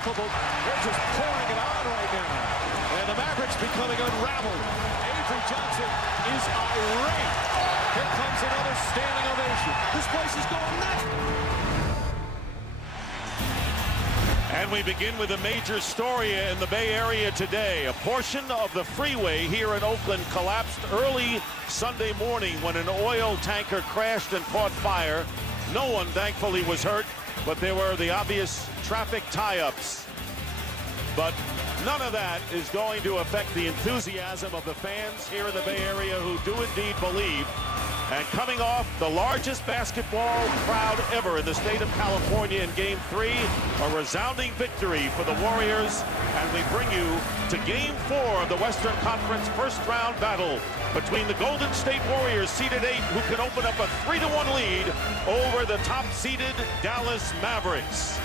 unstoppable. They're just pouring it on right now. And the Mavericks becoming unraveled. Avery Johnson is irate. Here comes another standing ovation. This place is going nuts. And we begin with a major story in the Bay Area today. A portion of the freeway here in Oakland collapsed early Sunday morning when an oil tanker crashed and caught fire. No one, thankfully, was hurt, but there were the obvious traffic tie-ups. But none of that is going to affect the enthusiasm of the fans here in the Bay Area who do indeed believe. And coming off the largest basketball crowd ever in the state of California in Game 3, a resounding victory for the Warriors. And we bring you to Game 4 of the Western Conference first-round battle between the Golden State Warriors, seeded 8, who can open up a 3-1 lead over the top-seeded Dallas Mavericks.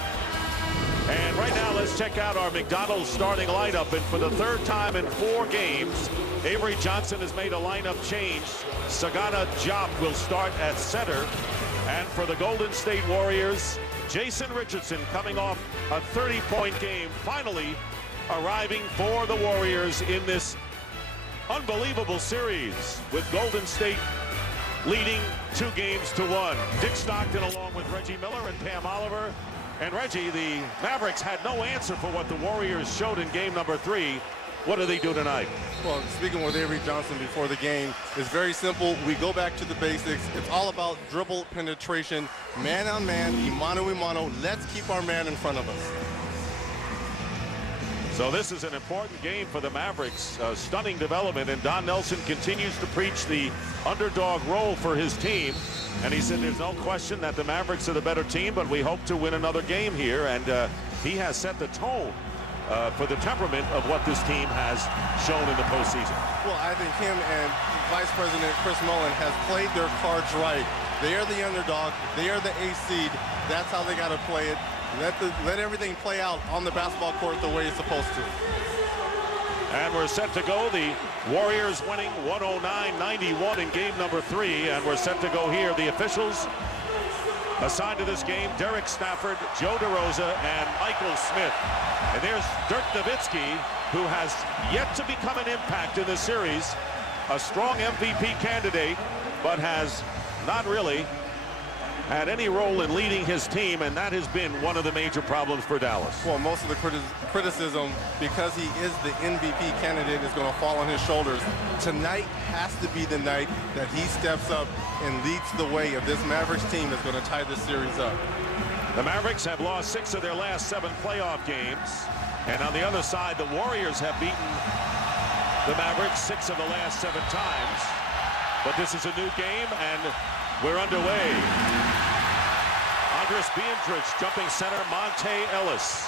And right now, let's check out our McDonald's starting lineup. And for the third time in 4 games, Avery Johnson has made a lineup change. Sagana Diop will start at center. And for the Golden State Warriors, Jason Richardson, coming off a 30-point game, finally arriving for the Warriors in this unbelievable series, with Golden State leading 2-1. Dick Stockton along with Reggie Miller and Pam Oliver. And Reggie, the Mavericks had no answer for what the Warriors showed in game number 3. What do they do tonight? Well, speaking with Avery Johnson before the game, it's very simple. We go back to the basics. It's all about dribble penetration, man on man, mano a mano. Let's keep our man in front of us. So this is an important game for the Mavericks. Stunning development, and Don Nelson continues to preach the underdog role for his team. And he said there's no question that the Mavericks are the better team, but we hope to win another game here. And he has set the tone for the temperament of what this team has shown in the postseason. Well, I think him and Vice President Chris Mullin has played their cards right. They are the underdog. They are the A seed. That's how they got to play it. Let everything play out on the basketball court the way it's supposed to. And we're set to go. The Warriors winning 109-91 in game number 3. And we're set to go here. The officials assigned to this game: Derek Stafford, Joe DeRosa, and Michael Smith. And there's Dirk Nowitzki, who has yet to become an impact in this series. A strong MVP candidate, but has not really had any role in leading his team, and that has been one of the major problems for Dallas. Well, most of the criticism, because he is the MVP candidate, is going to fall on his shoulders. Tonight has to be the night that he steps up and leads the way of this Mavericks team that's going to tie this series up. The Mavericks have lost 6 of their last 7 playoff games, and on the other side, the Warriors have beaten the Mavericks 6 of the last 7 times. But this is a new game, and we're underway. Andres Piétrus jumping center, Monte Ellis.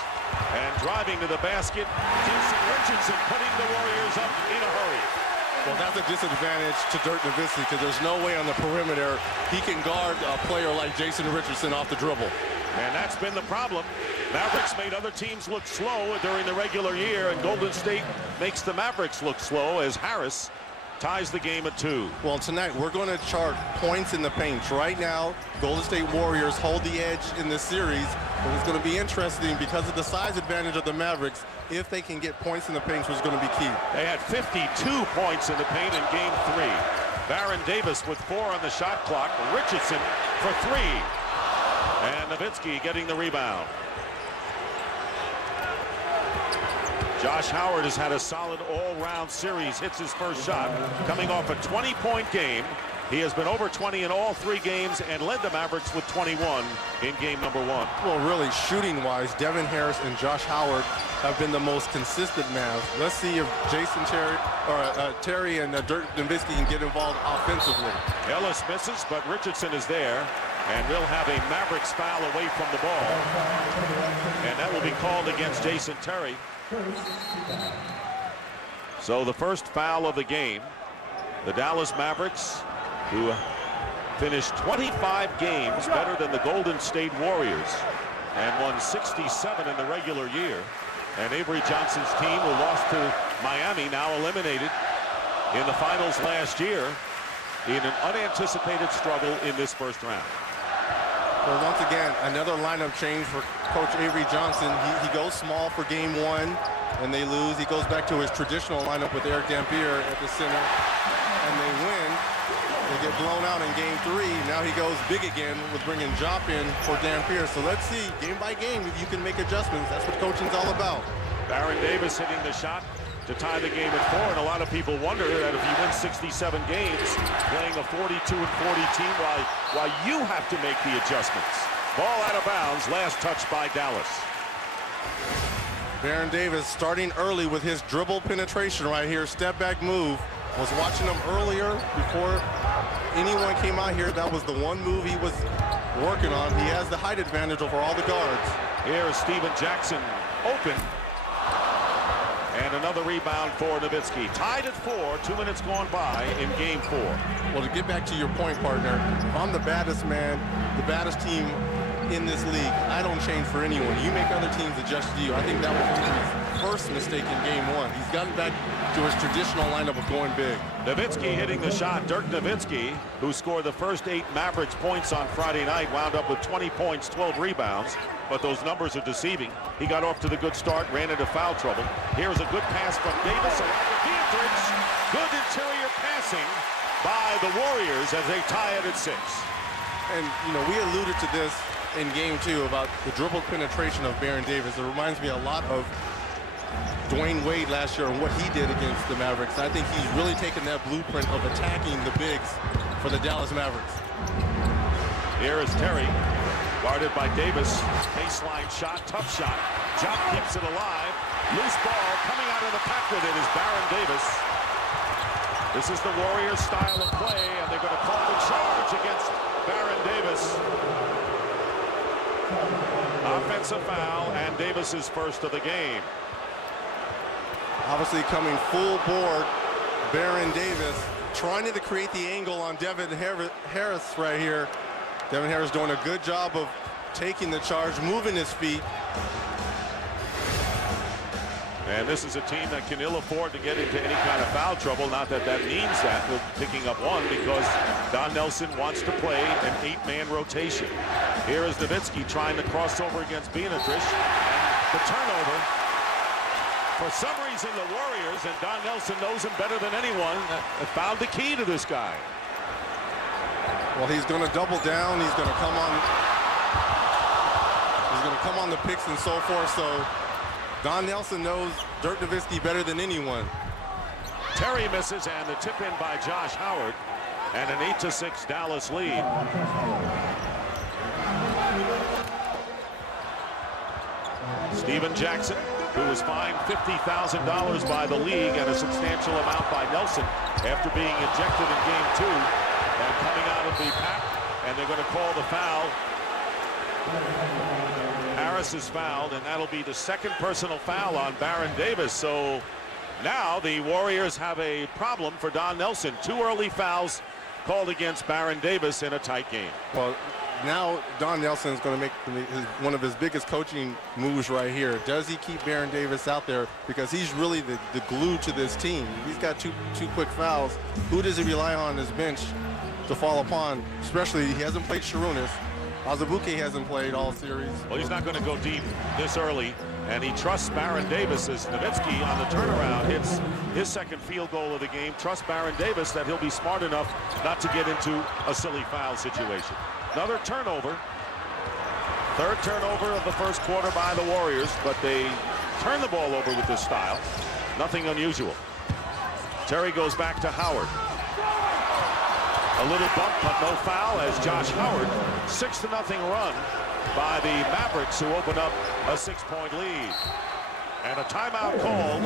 And driving to the basket, Jason Richardson putting the Warriors up in a hurry. Well, that's a disadvantage to Dirk Nowitzki, because there's no way on the perimeter he can guard a player like Jason Richardson off the dribble. And that's been the problem. Mavericks made other teams look slow during the regular year, and Golden State makes the Mavericks look slow as Harris ties the game at 2. Well, tonight we're going to chart points in the paint. Right now, Golden State Warriors hold the edge in this series, but it's going to be interesting because of the size advantage of the Mavericks. If they can get points in the paint, which is going to be key. They had 52 points in the paint in game 3. Baron Davis with 4 on the shot clock. Richardson for 3. And Nowitzki getting the rebound. Josh Howard has had a solid all-round series, hits his first shot, coming off a 20-point game. He has been over 20 in all 3 games and led the Mavericks with 21 in game number 1. Well, really, shooting-wise, Devin Harris and Josh Howard have been the most consistent Mavs. Let's see if Terry and Dirk Nowitzki can get involved offensively. Ellis misses, but Richardson is there, and we'll have a Mavericks foul away from the ball. And that will be called against Jason Terry. So the first foul of the game. The Dallas Mavericks, who finished 25 games better than the Golden State Warriors and won 67 in the regular year. And Avery Johnson's team, who lost to Miami, now eliminated in the finals last year in an unanticipated struggle in this first round. Well, once again, another lineup change for Coach Avery Johnson. He goes small for game one, and they lose. He goes back to his traditional lineup with Eric Dampier at the center, and they win. They get blown out in game three. Now he goes big again with bringing Jop in for Dampier. So let's see, game by game, if you can make adjustments. That's what coaching's all about. Baron Davis hitting the shot to tie the game at 4, and a lot of people wonder that if you win 67 games, playing a 42-40 team, why you have to make the adjustments. Ball out of bounds, last touch by Dallas. Baron Davis starting early with his dribble penetration right here, step back move. Was watching him earlier before anyone came out here. That was the one move he was working on. He has the height advantage over all the guards. Here is Steven Jackson open. And another rebound for Nowitzki. Tied at 4, 2 minutes gone by in game 4. Well, to get back to your point, partner, if I'm the baddest man, the baddest team in this league, I don't change for anyone. You make other teams adjust to you. I think that was his first mistake in game 1. He's gotten back to his traditional lineup of going big. Nowitzki hitting the shot. Dirk Nowitzki, who scored the first 8 Mavericks points on Friday night, wound up with 20 points, 12 rebounds. But those numbers are deceiving. He got off to the good start, ran into foul trouble. Here's a good pass from Davis around to Piétrus. Good interior passing by the Warriors as they tie it at 6. And, you know, we alluded to this in game 2 about the dribble penetration of Baron Davis. It reminds me a lot of Dwayne Wade last year and what he did against the Mavericks. I think he's really taken that blueprint of attacking the bigs for the Dallas Mavericks. Here is Terry, guarded by Davis. Baseline shot, tough shot. Jop keeps it alive. Loose ball coming out of the pack with it is Baron Davis. This is the Warriors' style of play, and they're going to call the charge against Baron Davis. Offensive foul, and Davis is first of the game. Obviously coming full board, Baron Davis trying to create the angle on Devin Harris right here. Devin Harris doing a good job of taking the charge, moving his feet. And this is a team that can ill afford to get into any kind of foul trouble. Not that that means that we're picking up one, because Don Nelson wants to play an 8-man rotation. Here is Nowitzki trying to cross over against Piétrus. And the turnover. For some reason, the Warriors, and Don Nelson knows him better than anyone, have found the key to this guy. Well, he's going to double down. He's going to come on. He's going to come on the picks and so forth. So Don Nelson knows Dirk Nowitzki better than anyone. Terry misses, and the tip in by Josh Howard, and an 8-6 Dallas lead. Steven Jackson, who was fined $50,000 by the league and a substantial amount by Nelson after being ejected in game 2 and coming out of the pack, and they're going to call the foul. Harris is fouled, and that'll be the second personal foul on Baron Davis. So now the Warriors have a problem for Don Nelson. 2 early fouls called against Baron Davis in a tight game. Well, now Don Nelson is going to make one of his biggest coaching moves right here. Does he keep Baron Davis out there? Because he's really the glue to this team. He's got two quick fouls. Who does he rely on his bench to fall upon? Especially, he hasn't played Sharunas. Azubuike hasn't played all series. Well, he's not going to go deep this early, and he trusts Baron Davis as Nowitzki on the turnaround hits his second field goal of the game. Trusts Baron Davis that he'll be smart enough not to get into a silly foul situation. Another turnover. Third turnover of the first quarter by the Warriors, but they turn the ball over with this style. Nothing unusual. Terry goes back to Howard. A little bump, but no foul as Josh Howard, 6-0 run by the Mavericks, who open up a 6-point lead. And a timeout called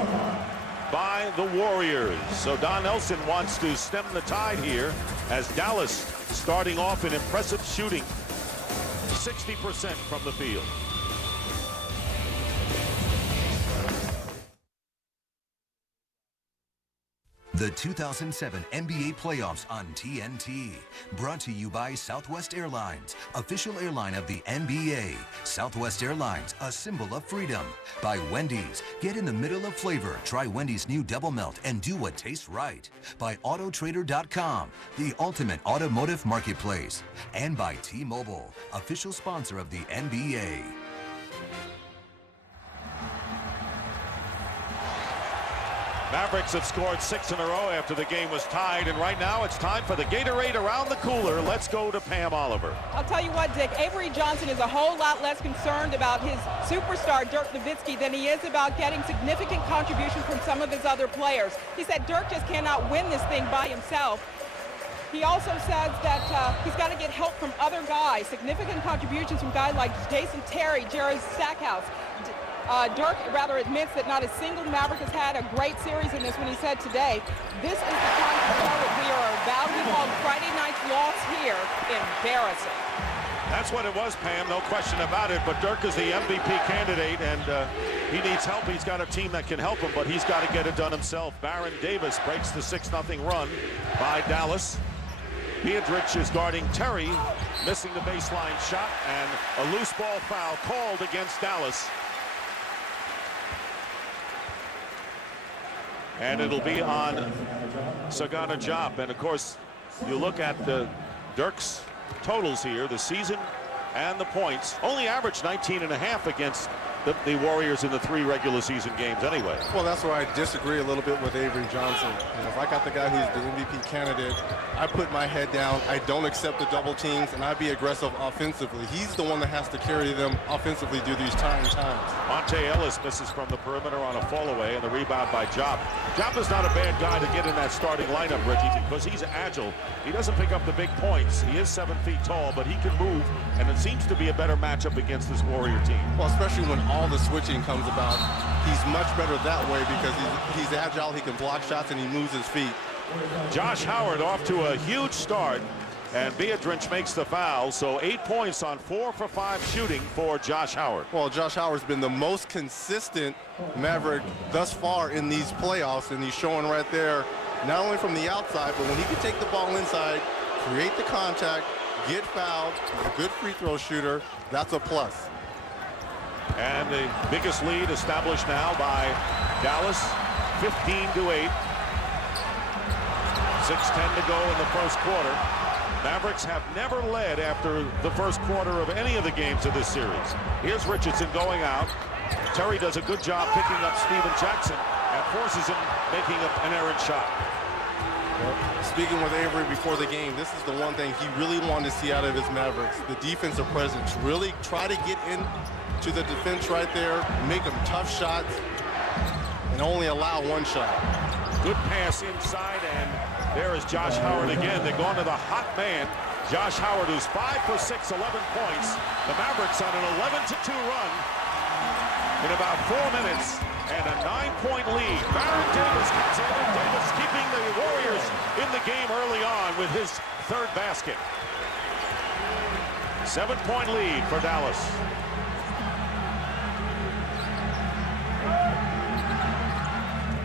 by the Warriors. So Don Nelson wants to stem the tide here as Dallas starting off in impressive shooting, 60% from the field. The 2007 NBA Playoffs on TNT. Brought to you by Southwest Airlines, official airline of the NBA. Southwest Airlines, a symbol of freedom. By Wendy's. Get in the middle of flavor. Try Wendy's new Double Melt and do what tastes right. By Autotrader.com, the ultimate automotive marketplace. And by T-Mobile, official sponsor of the NBA. Mavericks have scored 6 in a row after the game was tied, and right now it's time for the Gatorade around the cooler. Let's go to Pam Oliver. I'll tell you what, Dick, Avery Johnson is a whole lot less concerned about his superstar, Dirk Nowitzki, than he is about getting significant contributions from some of his other players. He said Dirk just cannot win this thing by himself. He also says that he's got to get help from other guys, significant contributions from guys like Jason Terry, Jerry Stackhouse. Dirk rather admits that not a single Maverick has had a great series in this when he said today, this is the time to show that we are about to call Friday night's loss here embarrassing. That's what it was, Pam, no question about it, but Dirk is the MVP candidate, and he needs help. He's got a team that can help him, but he's got to get it done himself. Baron Davis breaks the 6-0 run by Dallas. Piétrus is guarding Terry, missing the baseline shot, and a loose ball foul called against Dallas. And it'll be on Sagana Diop. And of course, you look at Dirk's totals here, the season and the points, only averaged 19.5 against the Warriors in the 3 regular season games anyway. Well, that's where I disagree a little bit with Avery Johnson. You know, if I got the guy who's the MVP candidate, I put my head down, I don't accept the double teams, and I be aggressive offensively. He's the one that has to carry them offensively through these trying times. Monte Ellis misses from the perimeter on a fall away, and the rebound by Diop. Diop is not a bad guy to get in that starting lineup, Ricky, because he's agile. He doesn't pick up the big points. He is 7 feet tall, but he can move, and it seems to be a better matchup against this Warrior team. Well, especially when all the switching comes about, he's much better that way because he's agile, he can block shots, and he moves his feet. Josh Howard off to a huge start, and Piétrus makes the foul, so 8 points on 4 for 5 shooting for Josh Howard. Well, Josh Howard's been the most consistent Maverick thus far in these playoffs, and he's showing right there, not only from the outside, but when he can take the ball inside, create the contact, get fouled, he's a good free throw shooter, that's a plus. And the biggest lead established now by Dallas, 15-8. 6:10 to go in the first quarter. Mavericks have never led after the first quarter of any of the games of this series. Here's Richardson going out. Terry does a good job picking up Steven Jackson and forces him making an errant shot. Well, speaking with Avery before the game, this is the one thing he really wanted to see out of his Mavericks, the defensive presence. Really try to get into the defense right there, make them tough shots, and only allow one shot. Good pass inside, and there is Josh Howard again. They're going to the hot man. Josh Howard, who's 5 for 6, 11 points. The Mavericks on an 11-2 run in about 4 minutes, and a 9-point lead. Baron Davis comes in, and Davis keeping the Warriors in the game early on with his 3rd basket. 7-point lead for Dallas.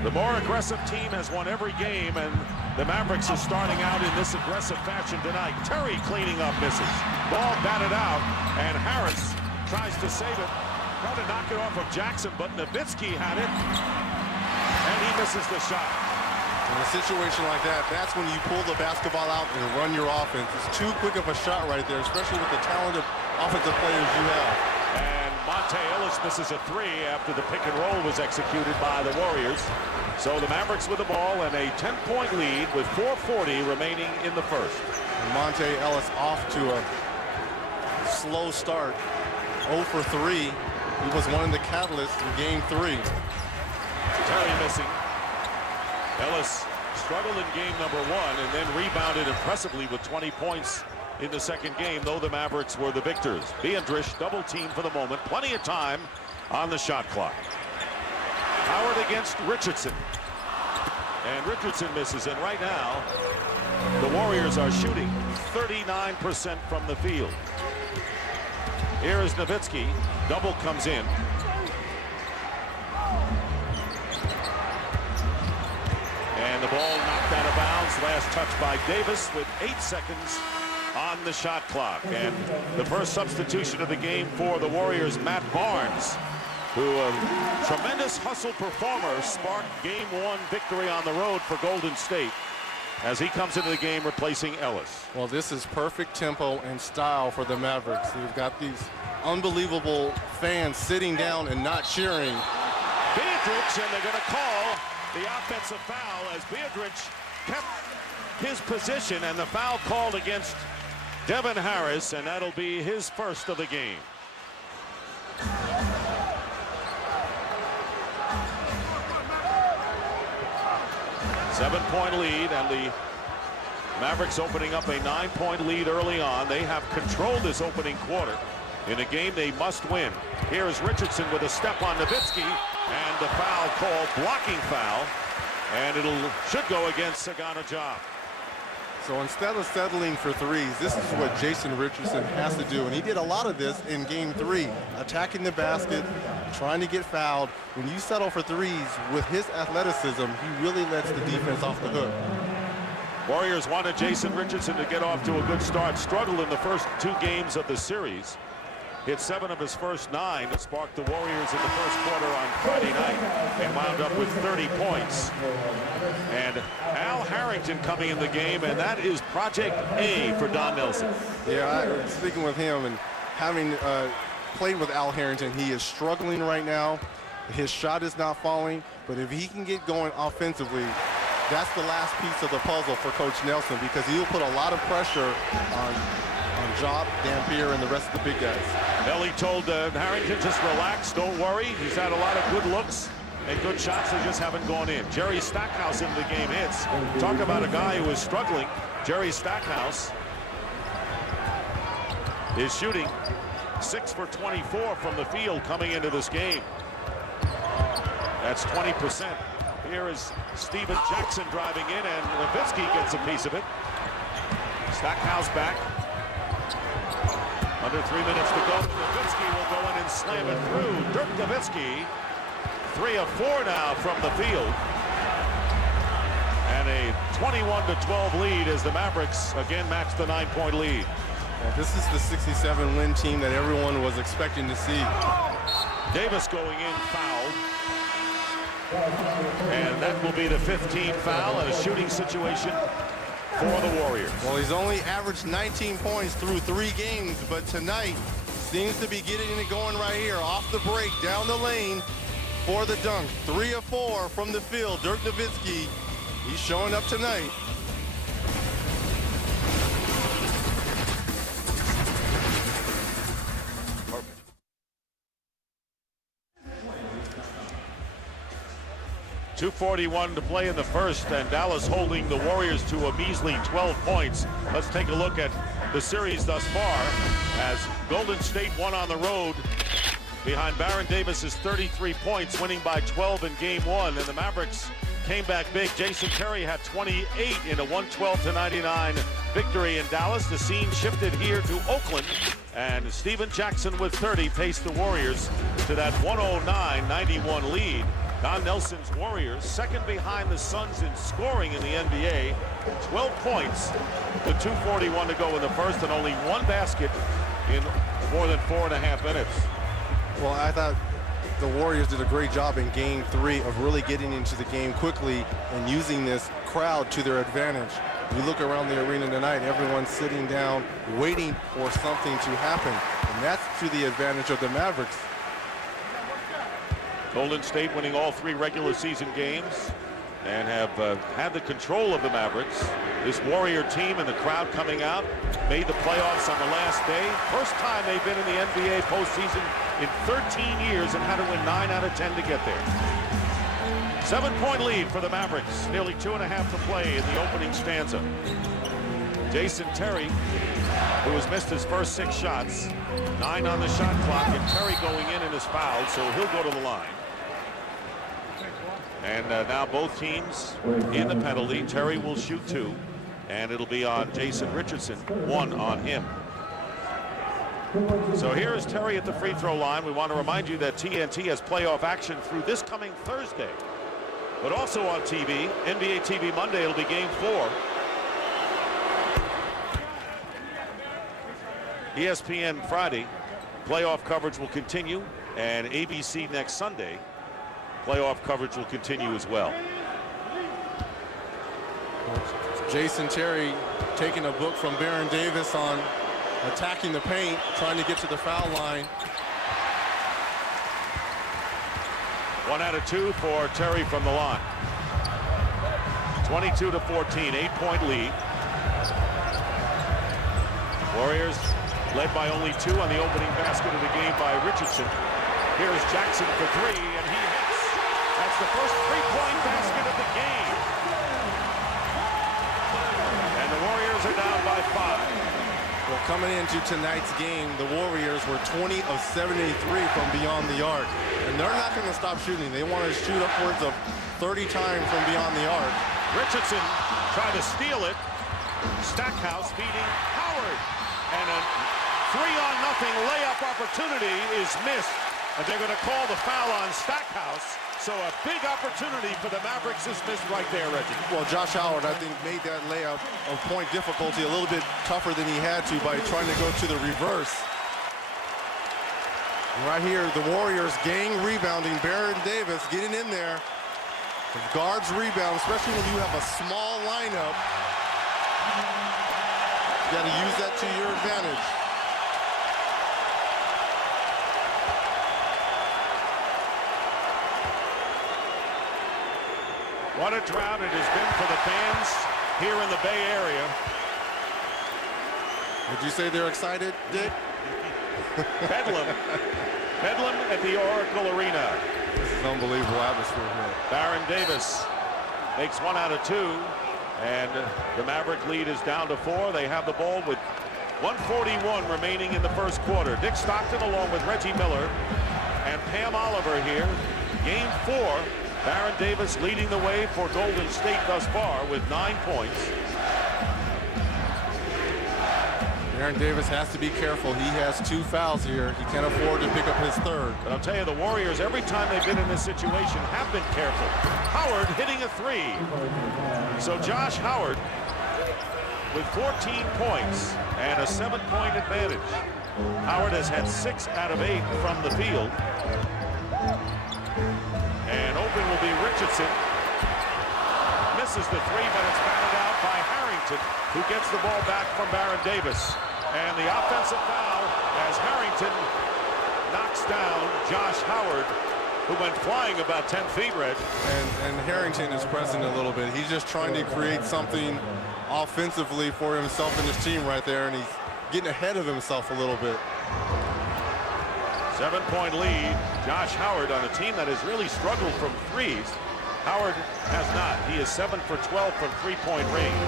The more aggressive team has won every game, and the Mavericks are starting out in this aggressive fashion tonight. Terry cleaning up misses. Ball batted out, and Harris tries to save it. Tried to knock it off of Jackson, but Nowitzki had it, and he misses the shot. In a situation like that, that's when you pull the basketball out and run your offense. It's too quick of a shot right there, especially with the talented offensive players you have. And Monte Ellis misses a 3 after the pick and roll was executed by the Warriors. So the Mavericks with the ball and a 10-point lead with 4:40 remaining in the first. And Monte Ellis off to a slow start, 0 for 3. He was one of the catalysts in game 3. Terry missing. Ellis struggled in game number 1 and then rebounded impressively with 20 points in the second game, though the Mavericks were the victors. Piétrus double team for the moment. Plenty of time on the shot clock. Howard against Richardson. And Richardson misses, and right now the Warriors are shooting 39% from the field. Here is Nowitzki. Double comes in. And the ball last touch by Davis with 8 seconds on the shot clock. And the first substitution of the game for the Warriors, Matt Barnes, who a tremendous hustle performer, sparked game 1 victory on the road for Golden State as he comes into the game replacing Ellis. Well, this is perfect tempo and style for the Mavericks. You've got these unbelievable fans sitting down and not cheering. Piétrus, and they're going to call the offensive foul as Piétrus kept his position, and the foul called against Devin Harris, and that'll be his first of the game. Seven-point lead, and the Mavericks opening up a 9-point lead early on. They have controlled this opening quarter in a game they must win. Here is Richardson with a step on Nowitzki, and the foul called, blocking foul, and should go against Sagana Job. So instead of settling for threes, this is what Jason Richardson has to do. And he did a lot of this in game 3, attacking the basket, trying to get fouled. When you settle for threes with his athleticism, he really lets the defense off the hook. Warriors wanted Jason Richardson to get off to a good start. Struggled in the first 2 games of the series. Hit 7 of his first 9 that sparked the Warriors in the first quarter on Friday night, and wound up with 30 points. And Al Harrington coming in the game, and that is Project A for Don Nelson. Yeah, speaking with him and having played with Al Harrington, he is struggling right now. His shot is not falling, but if he can get going offensively, that's the last piece of the puzzle for Coach Nelson, because he'll put a lot of pressure on Job, Dampier, and the rest of the big guys. Well, he told Harrington, just relax, don't worry. He's had a lot of good looks and good shots that just haven't gone in. Jerry Stackhouse into the game hits. Talk about a guy who is struggling. Jerry Stackhouse is shooting 6 for 24 from the field coming into this game. That's 20%. Here is Steven Jackson driving in, and Nowitzki gets a piece of it. Stackhouse back. Under 3 minutes to go. Nowitzki will go in and slam it through. Dirk Nowitzki, 3 of 4 now from the field. And a 21-12 lead as the Mavericks again match the 9-point lead. Yeah, this is the 67-win team that everyone was expecting to see. Davis going in fouled. And that will be the 15th foul in a shooting situation for the Warriors. Well, he's only averaged 19 points through 3 games, but tonight seems to be getting it going right here. Off the break, down the lane for the dunk. 3 of 4 from the field. Dirk Nowitzki, he's showing up tonight. .241 to play in the first, and Dallas holding the Warriors to a measly 12 points. Let's take a look at the series thus far as Golden State won on the road behind Baron Davis's 33 points, winning by 12 in game 1, and the Mavericks came back big. Jason Terry had 28 in a 112-99 victory in Dallas. The scene shifted here to Oakland, and Steven Jackson with 30 paced the Warriors to that 109-91 lead. Don Nelson's Warriors, second behind the Suns in scoring in the NBA, 12 points with 2:41 to go in the first, and only 1 basket in more than 4.5 minutes. Well, I thought the Warriors did a great job in game 3 of really getting into the game quickly and using this crowd to their advantage. You look around the arena tonight, everyone's sitting down waiting for something to happen, and that's to the advantage of the Mavericks. Golden State winning all 3 regular season games and have had the control of the Mavericks. This Warrior team and the crowd coming out made the playoffs on the last day. First time they've been in the NBA postseason in 13 years and had to win 9 out of 10 to get there. 7-point lead for the Mavericks. Nearly 2.5 to play in the opening stanza. Jason Terry, who has missed his first 6 shots, 9 on the shot clock, and Terry going in and is fouled, so he'll go to the line. And now both teams in the penalty. Terry will shoot 2, and it'll be on Jason Richardson, 1 on him. So here is Terry at the free throw line. We want to remind you that TNT has playoff action through this coming Thursday, but also on TV, NBA TV Monday, it'll be game 4 ESPN Friday, playoff coverage will continue, and ABC next Sunday, playoff coverage will continue as well. Jason Terry taking a book from Baron Davis on attacking the paint, trying to get to the foul line. 1 out of 2 for Terry from the line. 22-14, 8-point lead. Warriors led by only 2 on the opening basket of the game by Richardson. Here's Jackson for 3, and he hits. That's the first 3-point basket of the game. And the Warriors are down by 5. Well, coming into tonight's game, the Warriors were 20 of 73 from beyond the arc. And they're not going to stop shooting. They want to shoot upwards of 30 times from beyond the arc. Richardson tried to steal it. Stackhouse beating Howard. And a 3-on-0 layup opportunity is missed. And they're going to call the foul on Stackhouse. So a big opportunity for the Mavericks is missed right there, Reggie. Well, Josh Howard, I think, made that layup of point difficulty a little bit tougher than he had to by trying to go to the reverse. Right here, the Warriors gang rebounding. Baron Davis getting in there. The guards rebound, especially when you have a small lineup. You got to use that to your advantage. What a drought it has been for the fans here in the Bay Area. Would you say they're excited, Dick? Bedlam. Bedlam at the Oracle Arena. This is unbelievable atmosphere here. Baron Davis makes 1 out of 2, and the Maverick lead is down to 4. They have the ball with 1:41 remaining in the first quarter. Dick Stockton along with Reggie Miller and Pam Oliver here. Game 4. Baron Davis leading the way for Golden State thus far with 9 points. Baron Davis has to be careful. He has 2 fouls here. He can't afford to pick up his 3rd. But I'll tell you, the Warriors, every time they've been in this situation, have been careful. Howard hitting a 3. So Josh Howard with 14 points and a 7-point advantage. Howard has had 6 out of 8 from the field. And open will be Richardson. Misses the 3, but it's batted out by Harrington, who gets the ball back from Baron Davis. And the offensive foul as Harrington knocks down Josh Howard, who went flying about 10 feet, Red. And Harrington is pressing a little bit. He's just trying to create something offensively for himself and his team right there, and he's getting ahead of himself a little bit. 7-point lead. Josh Howard on a team that has really struggled from threes. Howard has not. He is 7 for 12 from 3-point range.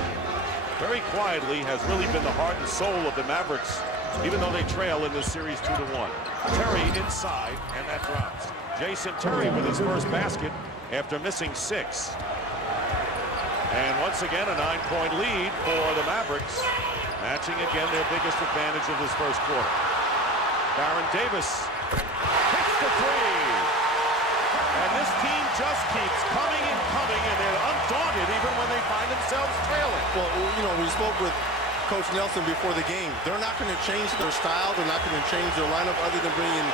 Very quietly has really been the heart and soul of the Mavericks, even though they trail in this series 2-1. Terry inside, and that drops. Jason Terry with his first basket after missing 6. And once again, a 9-point lead for the Mavericks, matching again their biggest advantage of this first quarter. Baron Davis hits the 3. And this team just keeps coming and coming, and they're undaunted even when they find themselves trailing. Well, you know, we spoke with Coach Nelson before the game. They're not going to change their style. They're not going to change their lineup other than bringing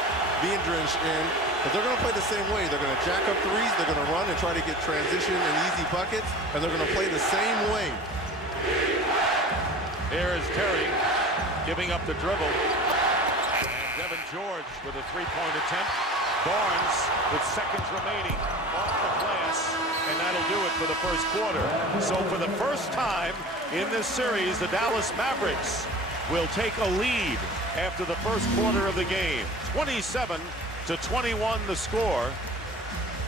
Viendrich in. But they're going to play the same way. They're going to jack up threes. They're going to run and try to get transition and easy buckets. And they're going to play the same way. Here is Terry giving up the dribble. And Devin George with a 3-point attempt. Barnes with seconds remaining off the glass, and that'll do it for the first quarter. So for the first time in this series, the Dallas Mavericks will take a lead after the first quarter of the game. 27-21 the score.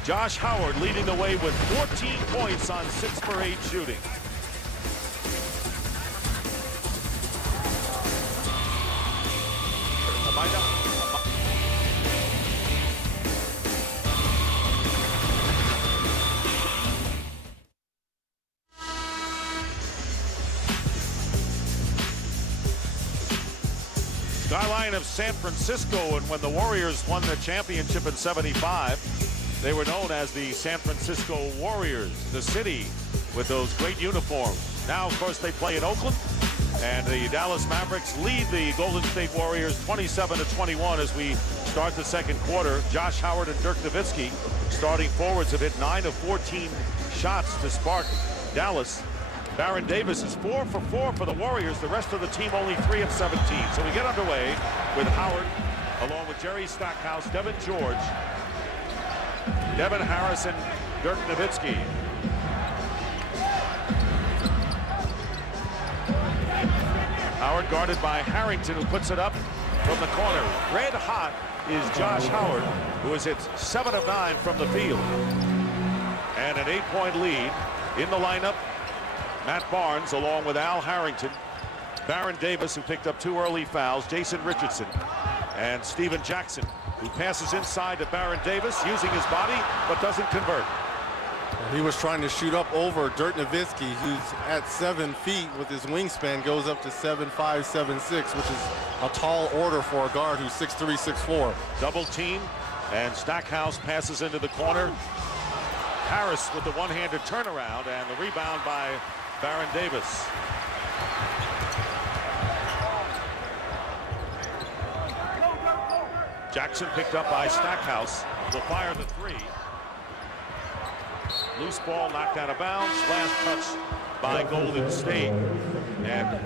Josh Howard leading the way with 14 points on 6 for 8 shooting. Skyline of San Francisco, and when the Warriors won the championship in '75, they were known as the San Francisco Warriors, the city with those great uniforms. Now, of course, they play in Oakland, And the Dallas Mavericks lead the Golden State Warriors 27-21 as we start the second quarter. Josh Howard and Dirk Nowitzki, starting forwards, have hit 9 of 14 shots to spark Dallas. Baron Davis is 4 for 4 for the Warriors. The rest of the team only 3 of 17. So we get underway with Howard, along with Jerry Stackhouse, Devin George, Devin Harris, and Dirk Nowitzki. Howard guarded by Harrington, who puts it up from the corner. Red hot is Josh Howard, who has hit 7 of 9 from the field. And an 8-point lead in the lineup. Matt Barnes along with Al Harrington, Baron Davis, who picked up 2 early fouls, Jason Richardson, and Steven Jackson, who passes inside to Baron Davis using his body but doesn't convert. He was trying to shoot up over Dirk Nowitzki, who's at 7 feet with his wingspan, goes up to 7'5", 7'6", which is a tall order for a guard who's 6'3", 6'4". Double team, and Stackhouse passes into the corner. Harris with the one-handed turnaround, and the rebound by Baron Davis. Jackson picked up by Stackhouse. Will fire the 3. Loose ball knocked out of bounds. Last touch by Golden State. And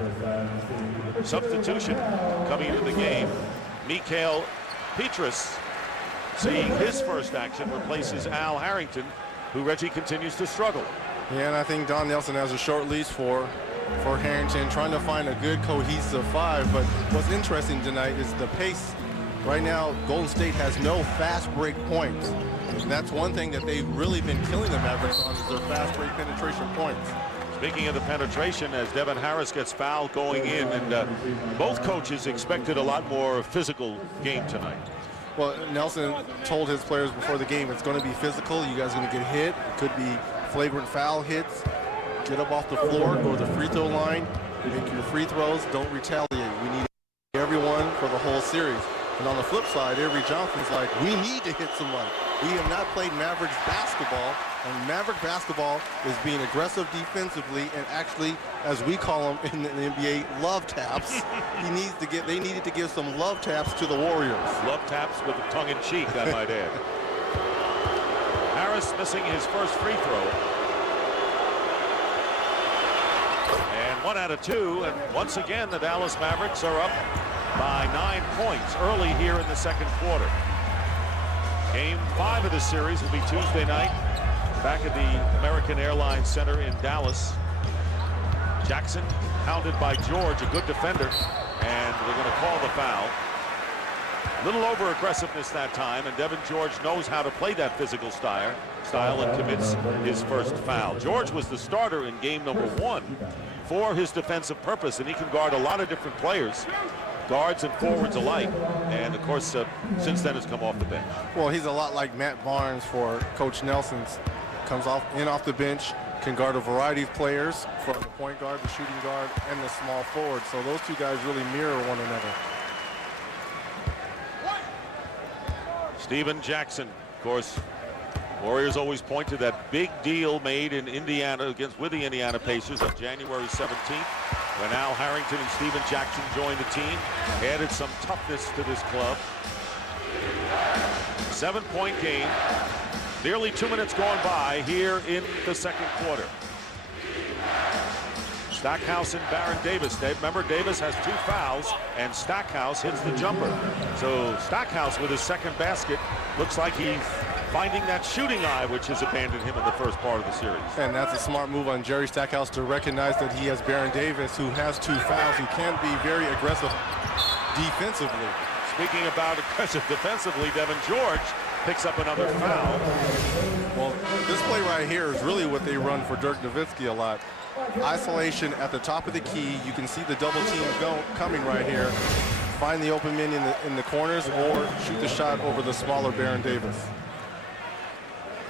substitution coming into the game. Mickaël Piétrus, seeing his first action, replaces Al Harrington, who Reggie continues to struggle. Yeah, and I think Don Nelson has a short leash for Harrington, trying to find a good cohesive 5. But what's interesting tonight is the pace. Right now, Golden State has no fast break points. And that's one thing that they've really been killing the Mavericks on, is their fast break penetration points. Speaking of the penetration, as Devin Harris gets fouled going in, and both coaches expected a lot more physical game tonight. Well, Nelson told his players before the game, it's going to be physical. You guys are going to get hit. It could be flagrant foul hits. Get up off the floor, go to the free throw line, make your free throws, don't retaliate. We need everyone for the whole series. And on the flip side, Avery Johnson's like, we need to hit somebody. We have not played Mavericks basketball, and Maverick basketball is being aggressive defensively, and actually, as we call them in the NBA, love taps. They needed to give some love taps to the Warriors. Love taps with a tongue-in-cheek, I might add. Harris missing his first free throw. And 1 out of 2, and once again, the Dallas Mavericks are up by 9 points early here in the second quarter. Game 5 of the series will be Tuesday night back at the American Airlines Center in Dallas. Jackson hounded by George, a good defender, and they're going to call the foul. Little over aggressiveness that time, and Devin George knows how to play that physical style and commits his first foul. George was the starter in game number 1 for his defensive purpose, and he can guard a lot of different players, guards and forwards alike, and of course since then has come off the bench. Well, he's a lot like Matt Barnes for Coach Nelson's. Comes off the bench, can guard a variety of players, from the point guard, the shooting guard, and the small forward. So those two guys really mirror one another. Steven Jackson, of course, Warriors always point to that big deal made in Indiana with the Indiana Pacers on January 17th. When Al Harrington and Steven Jackson joined the team, added some toughness to this club. 7-point game. Nearly 2 minutes gone by here in the second quarter. Stackhouse and Baron Davis. Remember, Davis has 2 fouls, and Stackhouse hits the jumper. So Stackhouse with his second basket looks like he's finding that shooting eye, which has abandoned him in the first part of the series. And that's a smart move on Jerry Stackhouse to recognize that he has Baron Davis, who has 2 fouls, who can be very aggressive defensively. Speaking about aggressive defensively, Devin George picks up another foul. Well, this play right here is really what they run for Dirk Nowitzki a lot. Isolation at the top of the key. You can see the double team coming right here. Find the open man in the corners, or shoot the shot over the smaller Baron Davis.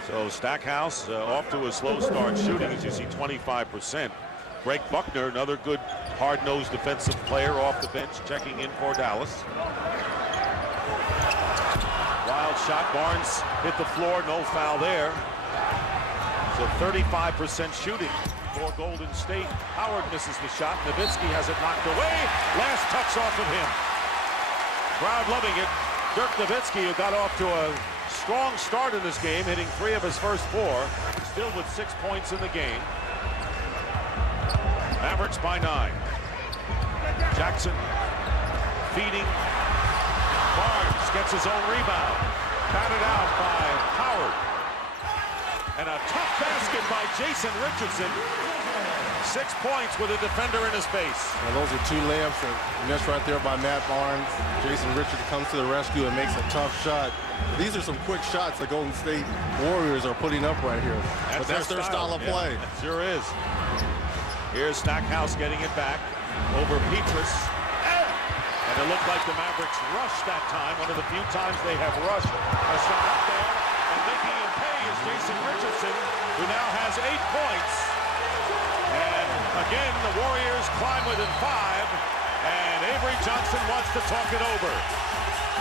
So Stackhouse off to a slow start shooting, as you see, 25%. Greg Buckner, another good hard-nosed defensive player off the bench, checking in for Dallas. Wild shot, Barnes hit the floor, no foul there. So 35% shooting for Golden State. Howard misses the shot. Nowitzki has it knocked away. Last touch off of him. Crowd loving it. Dirk Nowitzki, who got off to a strong start in this game, hitting 3 of his first 4, still with 6 points in the game. Mavericks by 9. Jackson feeding. Barnes gets his own rebound. Batted out by Howard. And a tough basket by Jason Richardson. 6 points with a defender in his face. Well, those are 2 layups that missed right there by Matt Barnes. Jason Richardson comes to the rescue and makes a tough shot. These are some quick shots the Golden State Warriors are putting up right here. That's their style of play. Yeah, it sure is. Here's Stackhouse getting it back over Piétrus. And it looked like the Mavericks rushed that time. One of the few times they have rushed a shot up there. And making him pay is Jason Richardson, who now has 8 points. And again, the Warriors climb within 5. And Avery Johnson wants to talk it over.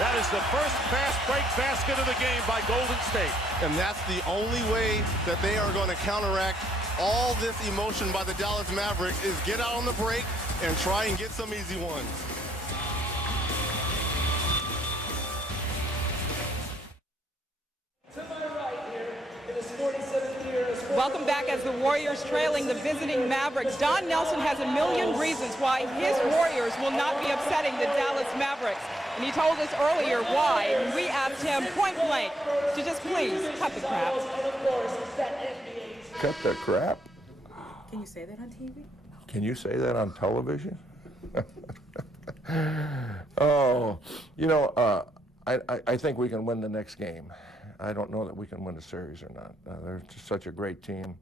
That is the first fast break basket of the game by Golden State. And that's the only way that they are going to counteract all this emotion by the Dallas Mavericks, is get out on the break and try and get some easy ones. Welcome back as the Warriors trailing the visiting Mavericks. Don Nelson has a million reasons why his Warriors will not be upsetting the Dallas Mavericks. And he told us earlier why. And we asked him point blank to just please cut the crap. Cut the crap? Can you say that on TV? Can you say that on television? Oh, you know, I think we can win the next game. I don't know that we can win the series or not. They're just such a great team.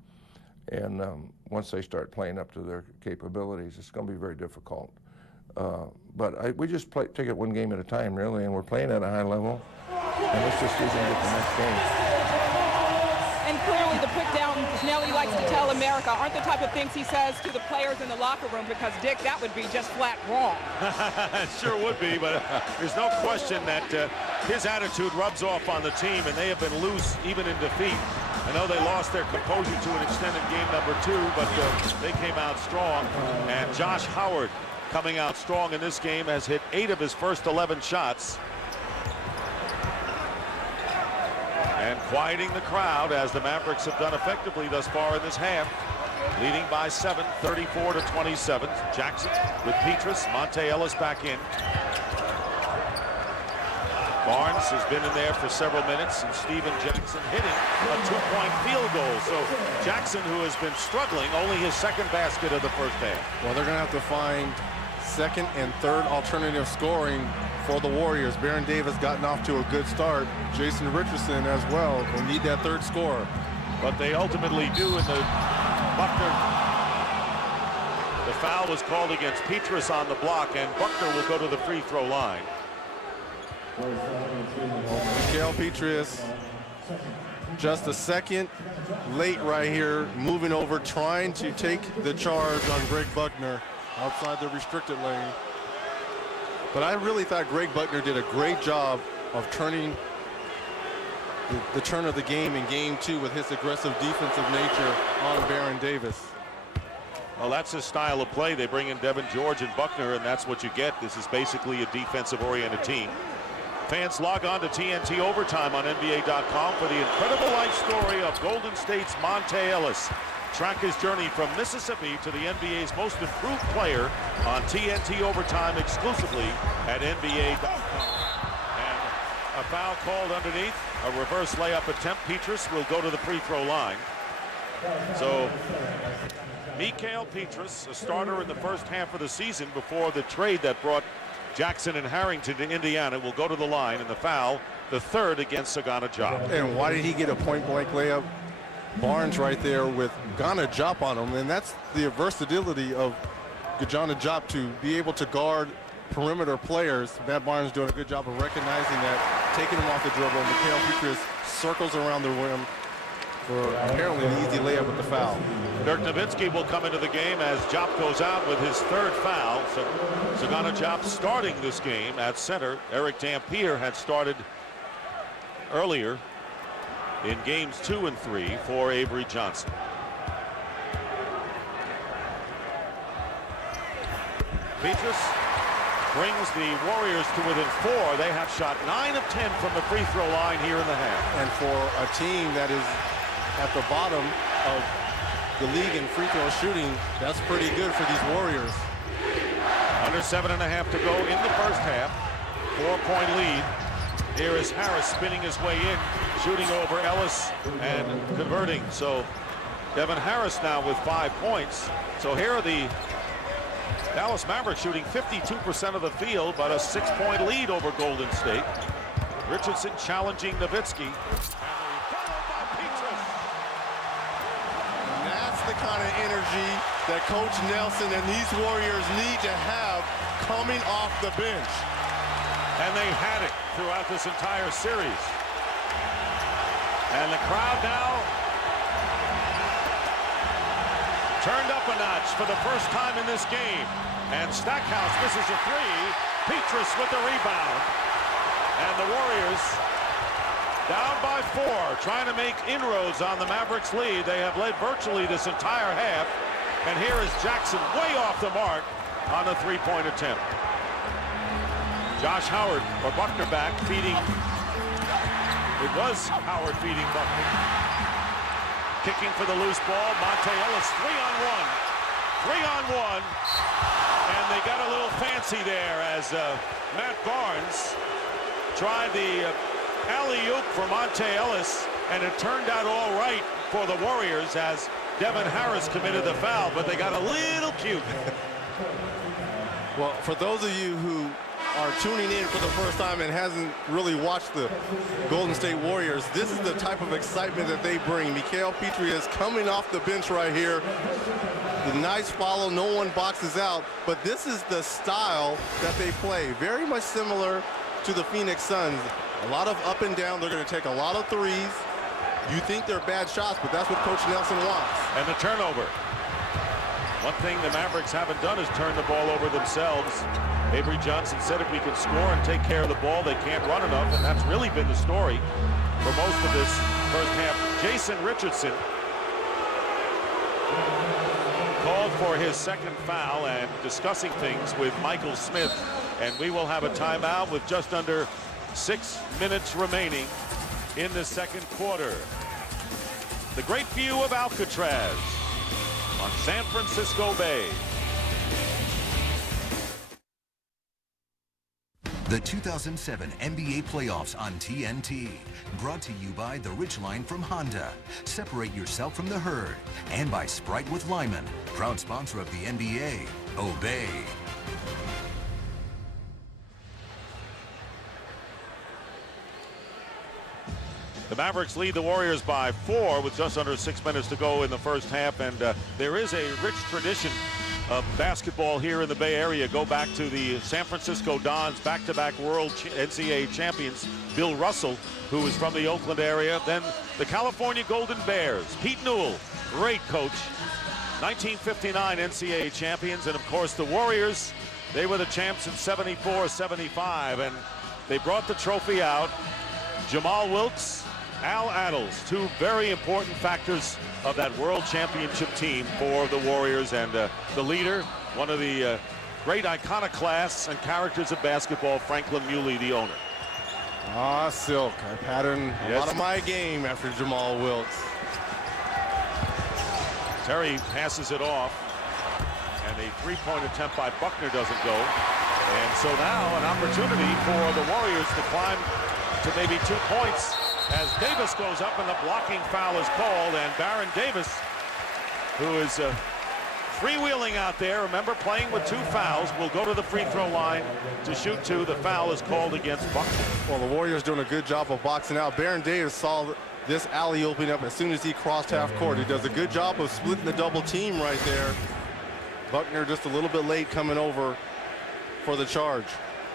And once they start playing up to their capabilities, it's going to be very difficult. But we just take it one game at a time, really, and we're playing at a high level. And let's just see if we can get the next game. And clearly the put down Nelly likes to tell America aren't the type of things he says to the players in the locker room, because, Dick, that would be just flat wrong. It sure would be, but there's no question that his attitude rubs off on the team, and they have been loose even in defeat. I know they lost their composure to an extended game number 2, but they came out strong. And Josh Howard, coming out strong in this game, has hit 8 of his first 11 shots. And quieting the crowd, as the Mavericks have done effectively thus far in this half. Leading by 7, 34-27. Jackson with Piétrus. Monte Ellis back in. Barnes has been in there for several minutes, and Steven Jackson hitting a 2-point field goal. So Jackson, who has been struggling, only his 2nd basket of the first half. Well, they're going to have to find 2nd and 3rd alternative scoring for the Warriors. Baron Davis gotten off to a good start. Jason Richardson as well. They need that 3rd scorer. But they ultimately do in the Buckner. The foul was called against Piétrus on the block, and Buckner will go to the free throw line. Mickaël Piétrus, just a second late right here, moving over, trying to take the charge on Greg Buckner outside the restricted lane. But I really thought Greg Buckner did a great job of turning the turn of the game in game 2 with his aggressive defensive nature on Baron Davis. Well, that's his style of play. They bring in Devin George and Buckner, and that's what you get. This is basically a defensive-oriented team. Fans, log on to TNT Overtime on NBA.com for the incredible life story of Golden State's Monte Ellis. Track his journey from Mississippi to the NBA's most improved player on TNT Overtime exclusively at NBA.com. And a foul called underneath, a reverse layup attempt. Piétrus will go to the free throw line. So Mickaël Piétrus, a starter in the first half of the season before the trade that brought Jackson and Harrington to Indiana, will go to the line, and the foul, the 3rd against Sagana Diop. And why did he get a point-blank layup? Barnes right there with Gana Diop on him, and that's the versatility of Gana Diop to be able to guard perimeter players. Matt Barnes doing a good job of recognizing that, taking him off the dribble. Mickaël Piétrus circles around the rim for apparently an easy layup with the foul. Dirk Nowitzki will come into the game as Diop goes out with his 3rd foul. So Sagana Diop starting this game at center. Eric Dampier had started earlier in games 2 and 3 for Avery Johnson. Piétrus brings the Warriors to within 4. They have shot 9 of 10 from the free throw line here in the half. And for a team that is at the bottom of the league in free throw shooting, that's pretty good for these Warriors. Under 7.5 to go in the first half. 4-point lead. Here is Harris spinning his way in, shooting over Ellis and converting. So Devin Harris now with 5 points. So here are the Dallas Mavericks shooting 52% of the field, but a 6-point lead over Golden State. Richardson challenging Nowitzki. And followed by Piétrus. And that's the kind of energy that Coach Nelson and these Warriors need to have coming off the bench. And they had it throughout this entire series. And the crowd now turned up a notch for the first time in this game. And Stackhouse misses a 3. Piétrus with the rebound. And the Warriors down by 4, trying to make inroads on the Mavericks lead. They have led virtually this entire half. And here is Jackson way off the mark on a 3-point attempt. Josh Howard, or Buckner back, feeding. It was Howard feeding Buckner. Kicking for the loose ball. Monte Ellis, 3-on-1. 3-on-1. And they got a little fancy there as Matt Barnes tried the alley-oop for Monte Ellis, and it turned out all right for the Warriors as Devin Harris committed the foul, but they got a little cute. Well, for those of you who are tuning in for the first time and hasn't really watched the Golden State Warriors, this is the type of excitement that they bring. Mickaël Piétrus is coming off the bench right here. The nice follow, no one boxes out, but this is the style that they play. Very much similar to the Phoenix Suns. A lot of up and down. They're going to take a lot of threes. You think they're bad shots, but that's what Coach Nelson wants. And the turnover. One thing the Mavericks haven't done is turn the ball over themselves. Avery Johnson said if we can score and take care of the ball, they can't run enough, and that's really been the story for most of this first half. Jason Richardson called for his second foul and discussing things with Michael Smith, and we will have a timeout with just under 6 minutes remaining in the second quarter. The great view of Alcatraz on San Francisco Bay. The 2007 NBA Playoffs on TNT. Brought to you by the Ridgeline from Honda. Separate yourself from the herd. And by Sprite with Lyman, proud sponsor of the NBA. Obey. The Mavericks lead the Warriors by 4 with just under 6 minutes to go in the first half, and there is a rich tradition of basketball here in the Bay Area. Go back to the San Francisco Dons, back-to-back world NCAA champions, Bill Russell, who is from the Oakland area. Then the California Golden Bears, Pete Newell, great coach, 1959 NCAA champions. And of course the Warriors, they were the champs in 74, 75, and they brought the trophy out. Jamal Wilkes, Al Attles, 2 very important factors of that world championship team for the Warriors, and the leader, one of the great iconoclasts and characters of basketball, Franklin Muley, the owner. Ah, Silk. I pattern a lot of my game after Jamal Wilkes. Terry passes it off, and a 3-point attempt by Buckner doesn't go. And so now an opportunity for the Warriors to climb to maybe 2 points as Davis goes up and the blocking foul is called, and Baron Davis, who is freewheeling out there, remember playing with 2 fouls, will go to the free throw line to shoot 2. The foul is called against Buckner. Well, the Warriors doing a good job of boxing out. Baron Davis saw this alley opening up as soon as he crossed half court. He does a good job of splitting the double team right there. Buckner just a little bit late coming over for the charge.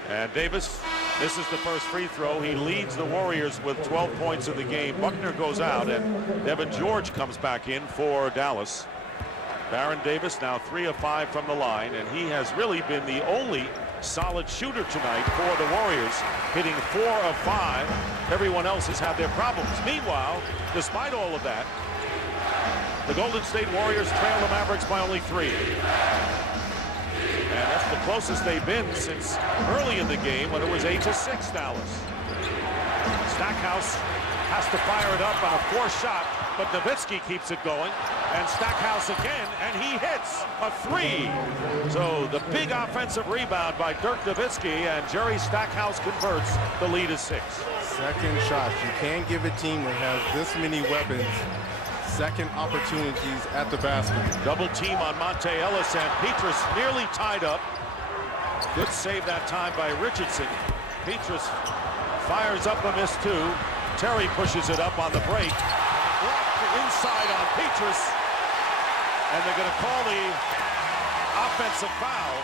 And Davis misses the first free throw. He leads the Warriors with 12 points in the game. Buckner goes out, and Devin George comes back in for Dallas. Baron Davis now 3 of 5 from the line, and he has really been the only solid shooter tonight for the Warriors, hitting 4 of 5. Everyone else has had their problems. Meanwhile, despite all of that, the Golden State Warriors trail the Mavericks by only 3. And that's the closest they've been since early in the game when it was 8-6 Dallas. Stackhouse has to fire it up on a forced shot, but Nowitzki keeps it going. And Stackhouse again, and he hits a 3. So the big offensive rebound by Dirk Nowitzki, and Jerry Stackhouse converts. The lead is 6. Second shot. You can't give a team that has this many weapons second opportunities at the basket. Double team on Monte Ellis, and Piétrus nearly tied up. Good save that time by Richardson. Piétrus fires up a miss too. Terry pushes it up on the break. Blocked inside on Piétrus. And they're going to call the offensive foul.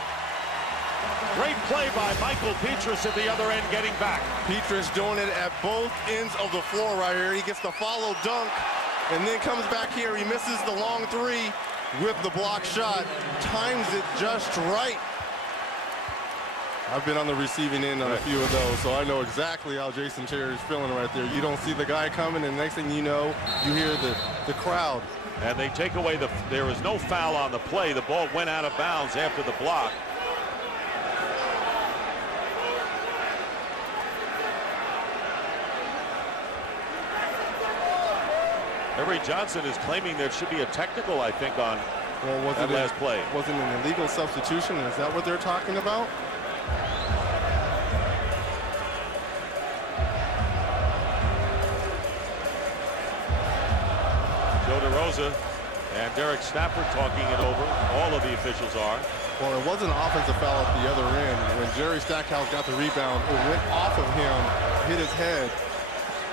Great play by Mickaël Piétrus at the other end, getting back. Piétrus doing it at both ends of the floor right here. He gets the follow dunk and then comes back here. He misses the long 3 with the block shot. Times it just right. I've been on the receiving end on a few of those, so I know exactly how Jason Terry is feeling right there. You don't see the guy coming, and next thing you know, you hear the crowd. And they take away there was no foul on the play. The ball went out of bounds after the block. Jerry Johnson is claiming there should be a technical, I think, on that last play. Was it an illegal substitution? Is that what they're talking about? Joe DeRosa and Derek Stafford talking it over. All of the officials are. Well, it was an offensive foul at the other end. When Jerry Stackhouse got the rebound, it went off of him, hit his head,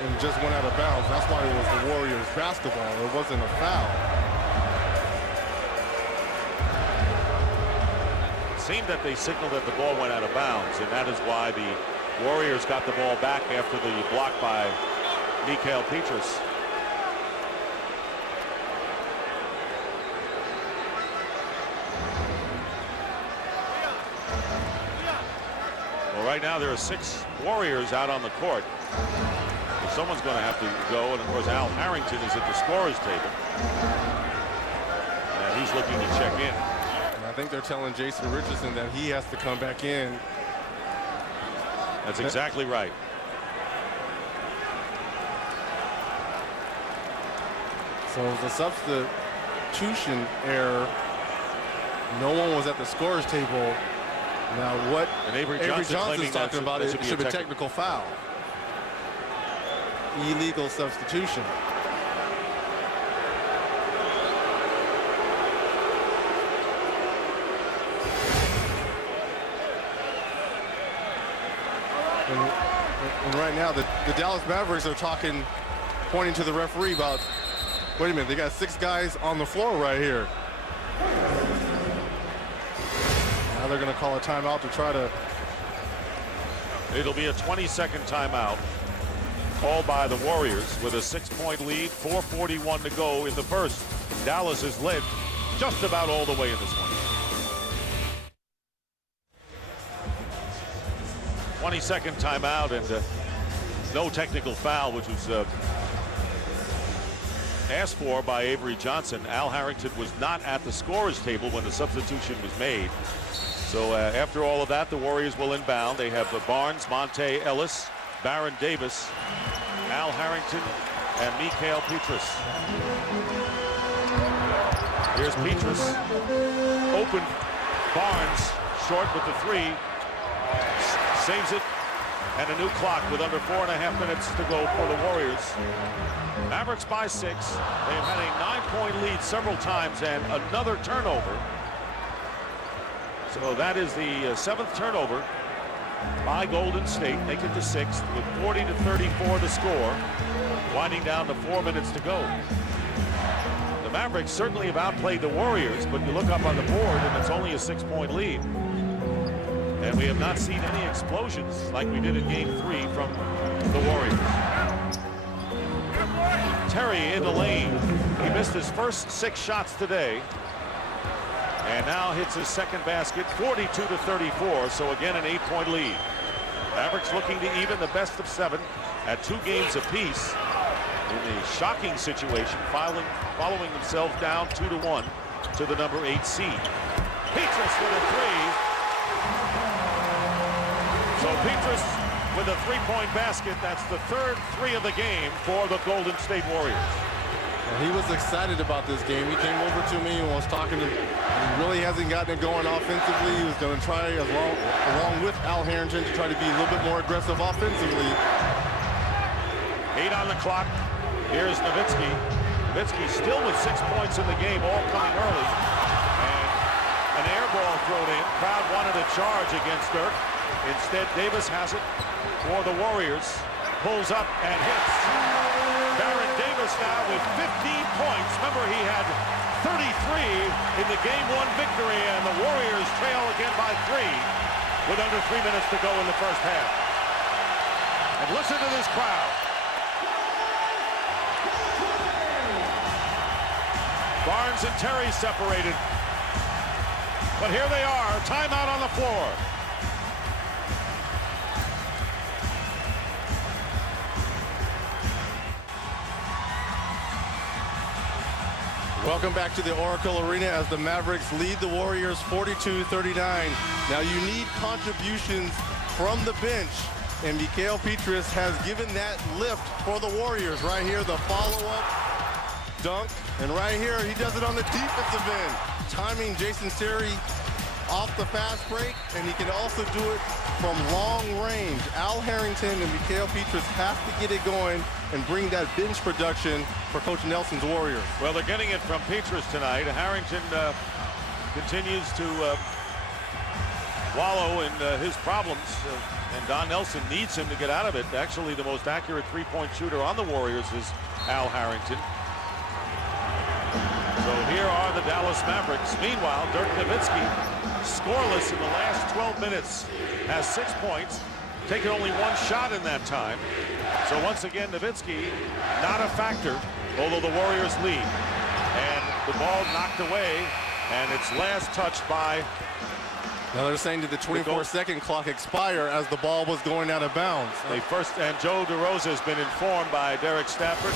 and just went out of bounds. That's why it was the Warriors basketball. It wasn't a foul. It seemed that they signaled that the ball went out of bounds, and that is why the Warriors got the ball back after the block by Mickaël Piétrus. Well, right now there are 6 Warriors out on the court. So someone's going to have to go, and of course Al Harrington is at the scorer's table. And he's looking to check in. And I think they're telling Jason Richardson that he has to come back in. That's exactly right. So it was a substitution error. No one was at the scorer's table. Now what Avery Johnson's talking about it should be a technical foul. Illegal substitution. And right now the Dallas Mavericks are talking, pointing to the referee about, wait a minute, they got 6 guys on the floor right here. Now they're going to call a timeout to try to. It'll be a 20-second timeout called by the Warriors with a 6-point lead, 4:41 to go in the first. Dallas is led just about all the way in this one. 20-second timeout, and no technical foul, which was asked for by Avery Johnson. Al Harrington was not at the scorer's table when the substitution was made. So after all of that, the Warriors will inbound. They have Barnes, Monte Ellis, Baron Davis, Al Harrington, and Mickaël Piétrus. Here's Piétrus. Open. Barnes short with the 3. Saves it. And a new clock with under 4.5 minutes to go for the Warriors. Mavericks by 6. They've had a 9-point lead several times and another turnover. So that is the 7th turnover by Golden State. Make it the 6th with 40-34 to score. Winding down to 4 minutes to go. The Mavericks certainly have outplayed the Warriors, but you look up on the board and it's only a 6-point lead. And we have not seen any explosions like we did in Game 3 from the Warriors. Terry in the lane. He missed his first 6 shots today. And now hits his second basket, 42-34, so again an 8-point lead. Mavericks looking to even the best of 7 at 2 games apiece in a shocking situation, following themselves down 2-1 to the number 8 seed. Piétrus with a three. So Piétrus with a three-point basket. That's the third three of the game for the Golden State Warriors. And he was excited about this game. He came over to me and was talking to me. He really hasn't gotten it going offensively. He was going to try, along with Al Harrington, to try to be a little bit more aggressive offensively. 8 on the clock. Here's Nowitzki. Nowitzki still with 6 points in the game, all coming early. And an air ball thrown in. Crowd wanted a charge against Dirk. Instead, Davis has it for the Warriors. Pulls up and hits. Baron Davis now with 15 points. Remember, he had 33 in the Game 1 victory, and the Warriors trail again by 3 with under 3 minutes to go in the first half. And listen to this crowd. Barnes and Terry separated. But here they are, timeout on the floor. Welcome back to the Oracle Arena as the Mavericks lead the Warriors 42-39. Now you need contributions from the bench, and Mickaël Piétrus has given that lift for the Warriors. Right here, the follow-up dunk, and right here, he does it on the defensive end. Timing Jason Terry off the fast break, and he can also do it from long range. Al Harrington and Mickaël Piétrus have to get it going and bring that bench production for Coach Nelson's Warriors. Well, they're getting it from Piétrus tonight. Harrington continues to wallow in his problems, and Don Nelson needs him to get out of it. Actually, the most accurate three-point shooter on the Warriors is Al Harrington. So here are the Dallas Mavericks. Meanwhile, Dirk Nowitzki, scoreless in the last 12 minutes, has 6 points, taken only one shot in that time. So once again, Nowitzki not a factor, although the Warriors lead. And the ball knocked away, and it's last touched by... Now they're saying, did the 24-second clock expire as the ball was going out of bounds? And Joe DeRosa has been informed by Derek Stafford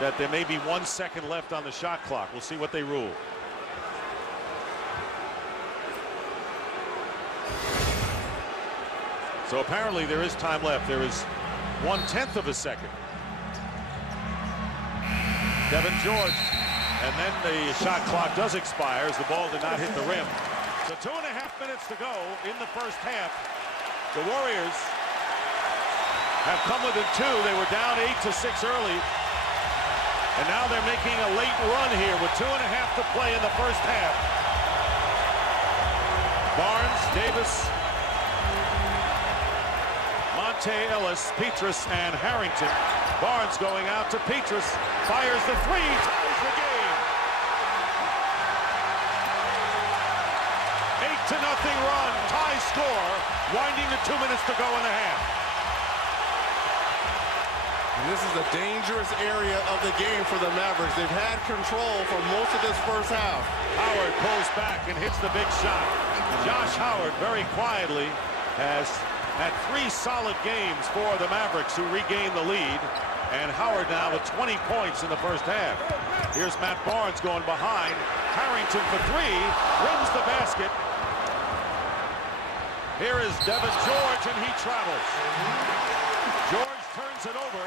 that there may be 1 second left on the shot clock. We'll see what they rule. So apparently there is time left. There is 1/10 of a second. Devin George, and then the shot clock does expire as the ball did not hit the rim. So 2.5 minutes to go in the first half. The Warriors have come within 2. They were down 8-6 early. And now they're making a late run here with 2.5 to play in the first half. Barnes, Davis, Monte Ellis, Piétrus, and Harrington. Barnes going out to Piétrus, fires the three, ties the game. 8-0 run, tie score, winding to 2 minutes to go in the half. And this is a dangerous area of the game for the Mavericks. They've had control for most of this first half. Howard pulls back and hits the big shot. Josh Howard very quietly has had 3 solid games for the Mavericks, who regain the lead. And Howard now with 20 points in the first half. Here's Matt Barnes going behind. Harrington for 3, rims the basket. Here is Devin George, and he travels. George turns it over.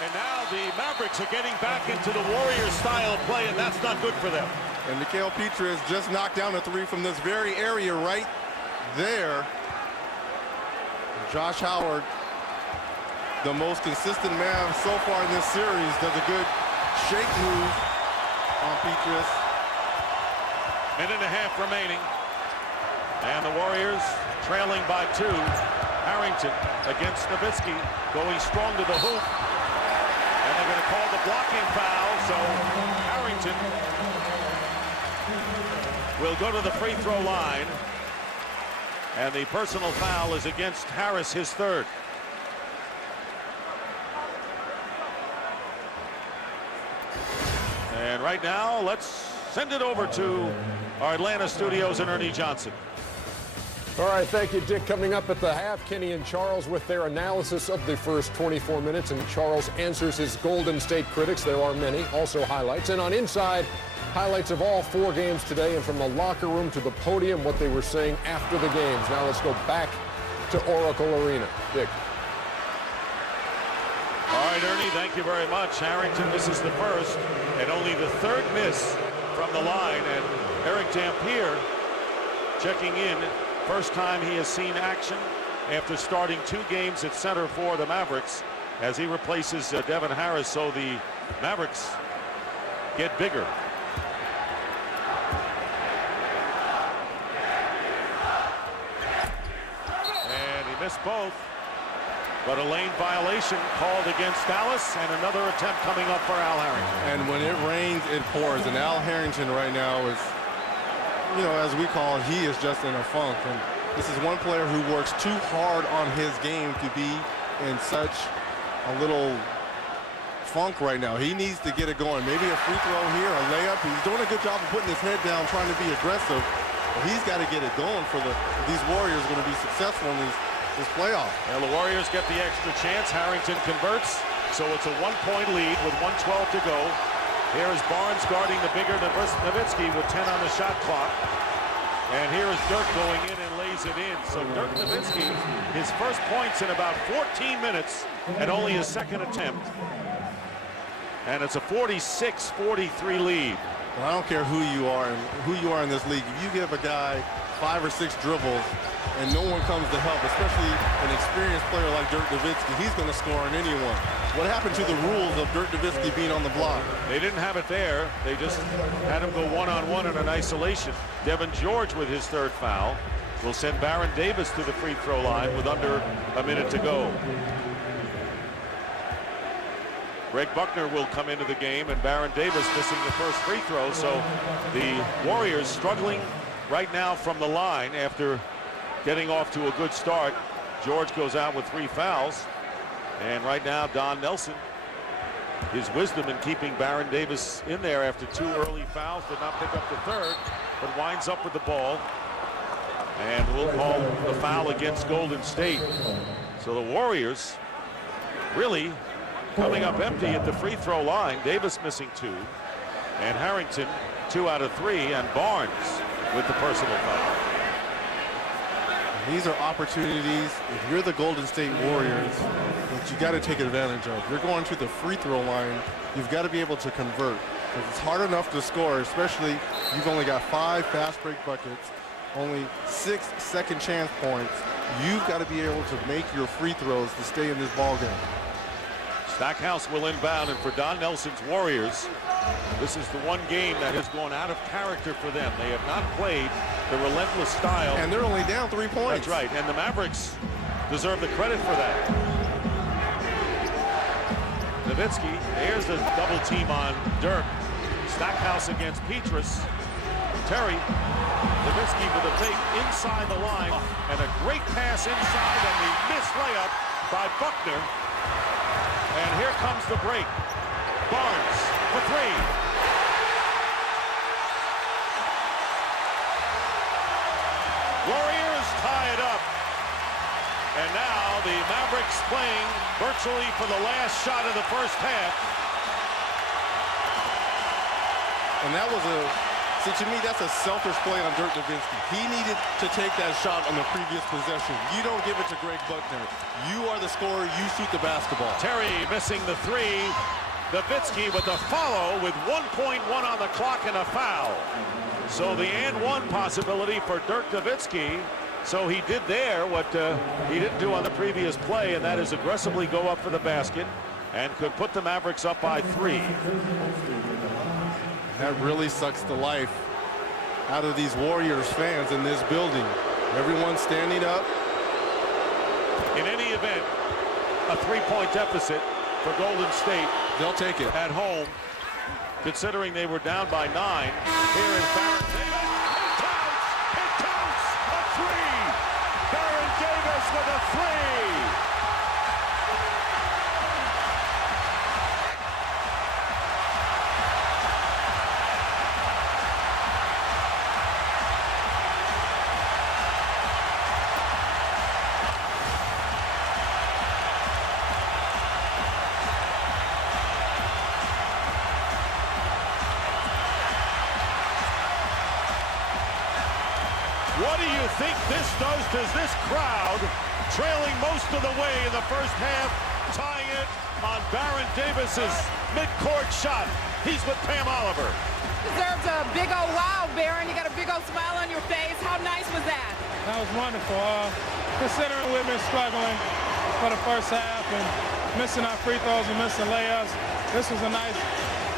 And now the Mavericks are getting back into the Warriors style of play, and that's not good for them. And Mickaël Piétrus just knocked down a 3 from this very area right there. Josh Howard, the most consistent man so far in this series, does a good shake move on Piétrus. 1.5 minutes remaining. And the Warriors trailing by 2. Harrington against Nowitzki, going strong to the hoop. And they're going to call the blocking foul, so Harrington will go to the free throw line. And the personal foul is against Harris, his 3rd. And right now, let's send it over to our Atlanta studios and Ernie Johnson. All right, thank you, Dick. Coming up at the half, Kenny and Charles with their analysis of the first 24 minutes, and Charles answers his Golden State critics. There are many, also highlights. And on Inside, Highlights of all 4 games today, and from the locker room to the podium, what they were saying after the games. Now let's go back to Oracle Arena. Dick. All right, Ernie, thank you very much. Harrington misses the first and only the 3rd miss from the line. And Eric Dampier checking in. First time he has seen action after starting 2 games at center for the Mavericks as he replaces Devin Harris. So the Mavericks get bigger. And he missed both. But a lane violation called against Dallas, and another attempt coming up for Al Harrington. And when it rains, it pours. And Al Harrington right now is, you know, as we call it, he is just in a funk. And this is one player who works too hard on his game to be in such a little funk right now. He needs to get it going. Maybe a free throw here, a layup. He's doing a good job of putting his head down, trying to be aggressive. But he's got to get it going for these Warriors are going to be successful in this playoff. Well, the Warriors get the extra chance. Harrington converts, so it's a 1-point lead with 1:12 to go. Here is Barnes guarding the bigger Nowitzki with 10 on the shot clock. And here is Dirk going in and lays it in. So Dirk Nowitzki, his first points in about 14 minutes and only his 2nd attempt. And it's a 46-43 lead. Well, I don't care who you are in this league. If you give a guy 5 or 6 dribbles and no one comes to help, especially an experienced player like Dirk Nowitzki, he's going to score on anyone. What happened to the rules of Dirk Nowitzki being on the block? They didn't have it there. They just had him go one-on-one in an isolation. Devin George with his 3rd foul will send Baron Davis to the free throw line with under a minute to go. Greg Buckner will come into the game, and Baron Davis missing the first free throw. So the Warriors struggling right now from the line after getting off to a good start. George goes out with 3 fouls. And right now, Don Nelson, his wisdom in keeping Baron Davis in there after 2 early fouls, did not pick up the 3rd, but winds up with the ball. And we'll call the foul against Golden State. So the Warriors really coming up empty at the free throw line. Davis missing 2, and Harrington 2 out of 3, and Barnes with the personal foul. These are opportunities, if you're the Golden State Warriors, that you got to take advantage of. You're going to the free throw line, you've got to be able to convert. Because it's hard enough to score, especially you've only got 5 fast break buckets, only 6 second chance points. You've got to be able to make your free throws to stay in this ball game. Stackhouse will inbound, and for Don Nelson's Warriors, this is the one game that has gone out of character for them. They have not played the relentless style. And they're only down 3 points. That's right, and the Mavericks deserve the credit for that. Nowitzki, there's the double team on Dirk. Stackhouse against Piétrus. Terry, Nowitzki with a fake inside the line, and a great pass inside, and the missed layup by Buckner. And here comes the break. Barnes for 3. Warriors tie it up. And now the Mavericks playing virtually for the last shot of the first half. And that was see, to me, that's a selfish play on Dirk Nowitzki. He needed to take that shot on the previous possession. You don't give it to Greg Buckner. You are the scorer. You shoot the basketball. Terry missing the 3. Nowitzki with the follow with 1.1 on the clock and a foul. So the and 1 possibility for Dirk Nowitzki. So he did there what he didn't do on the previous play, and that is aggressively go up for the basket and could put the Mavericks up by 3. That really sucks the life out of these Warriors fans in this building. Everyone standing up. In any event, a 3-point deficit for Golden State. They'll take it. At home, considering they were down by 9. Here is Baron Davis. It counts! A 3! Baron Davis with a 3! What do you think this does to this crowd, trailing most of the way in the first half, tying it on Baron Davis's midcourt shot. He's with Pam Oliver. Deserves a big old wow, Baron. You got a big old smile on your face. How nice was that? That was wonderful. Considering we've been struggling for the first half and missing our free throws and missing layups, this was a nice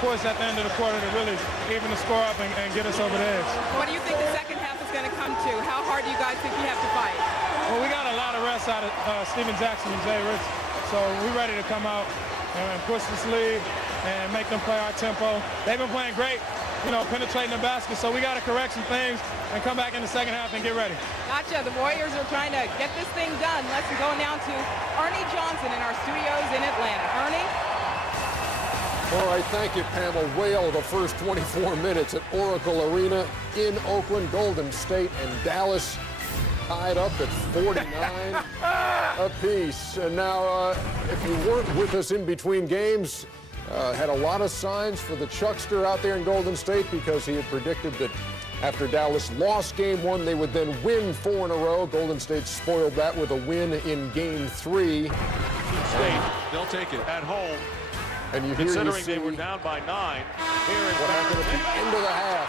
push at the end of the quarter to really even the score up and get us over the edge. What do you think the second half is going to come to? How hard do you guys think you have to fight? Well, we got a lot of rest out of Steven Jackson and Jay Rich, so we're ready to come out and push this lead and make them play our tempo. They've been playing great, you know, penetrating the basket, so we got to correct some things and come back in the second half and get ready. Gotcha. The Warriors are trying to get this thing done. Let's go now to Ernie Johnson in our studios in Atlanta. Ernie? All right, thank you, Pam. A whale of the first 24 minutes at Oracle Arena in Oakland. Golden State and Dallas tied up at 49 apiece. And now, if you weren't with us in between games, had a lot of signs for the Chuckster out there in Golden State because he had predicted that after Dallas lost game one, they would then win 4 in a row. Golden State spoiled that with a win in game 3. State, they'll take it at home. And you considering they were down by 9 here in what happened at the end of the half.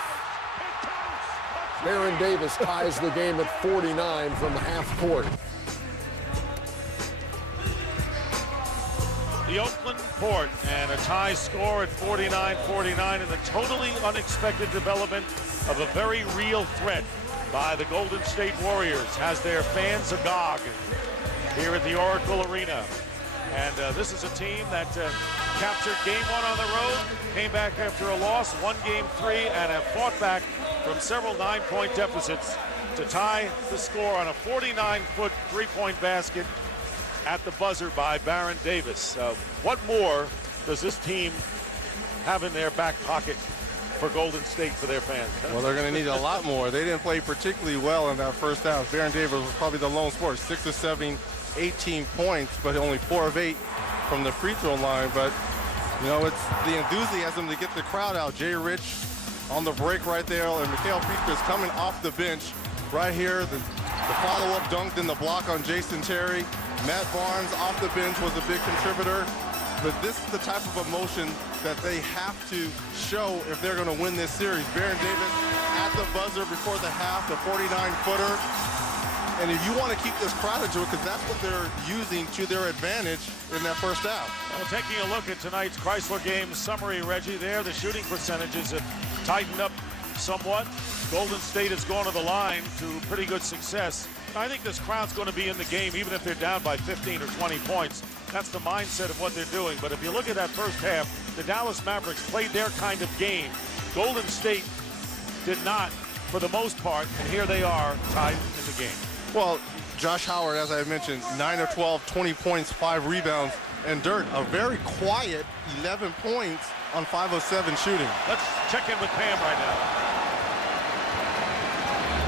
Baron Davis ties the game at 49 from half court. The Oakland Port and a tie score at 49-49 in the totally unexpected development of a very real threat by the Golden State Warriors has their fans agog here at the Oracle Arena. And this is a team that captured game 1 on the road, came back after a loss, won game 3, and have fought back from several 9-point deficits to tie the score on a 49-foot three-point basket at the buzzer by Baron Davis. What more does this team have in their back pocket for Golden State for their fans? Well, they're going to need a lot more. They didn't play particularly well in that first half. Baron Davis was probably the lone scorer, 6 of 7, 18 points, but only 4 of 8 from the free throw line. But, you know, it's the enthusiasm to get the crowd out. Jay Rich on the break right there, and Mickaël Piétrus coming off the bench right here. The follow-up dunked in the block on Jason Terry. Matt Barnes off the bench was a big contributor. But this is the type of emotion that they have to show if they're going to win this series. Baron Davis at the buzzer before the half, the 49-footer. And if you want to keep this crowd into it, because that's what they're using to their advantage in that first half. Well, taking a look at tonight's Chrysler game summary, Reggie, there, the shooting percentages have tightened up somewhat. Golden State has gone to the line to pretty good success. I think this crowd's going to be in the game, even if they're down by 15 or 20 points. That's the mindset of what they're doing. But if you look at that first half, the Dallas Mavericks played their kind of game. Golden State did not, for the most part, and here they are tied in the game. Well, Josh Howard, as I mentioned, 9 of 12, 20 points, 5 rebounds. And Dirk, a very quiet 11 points on 5 of 7 shooting. Let's check in with Pam right now.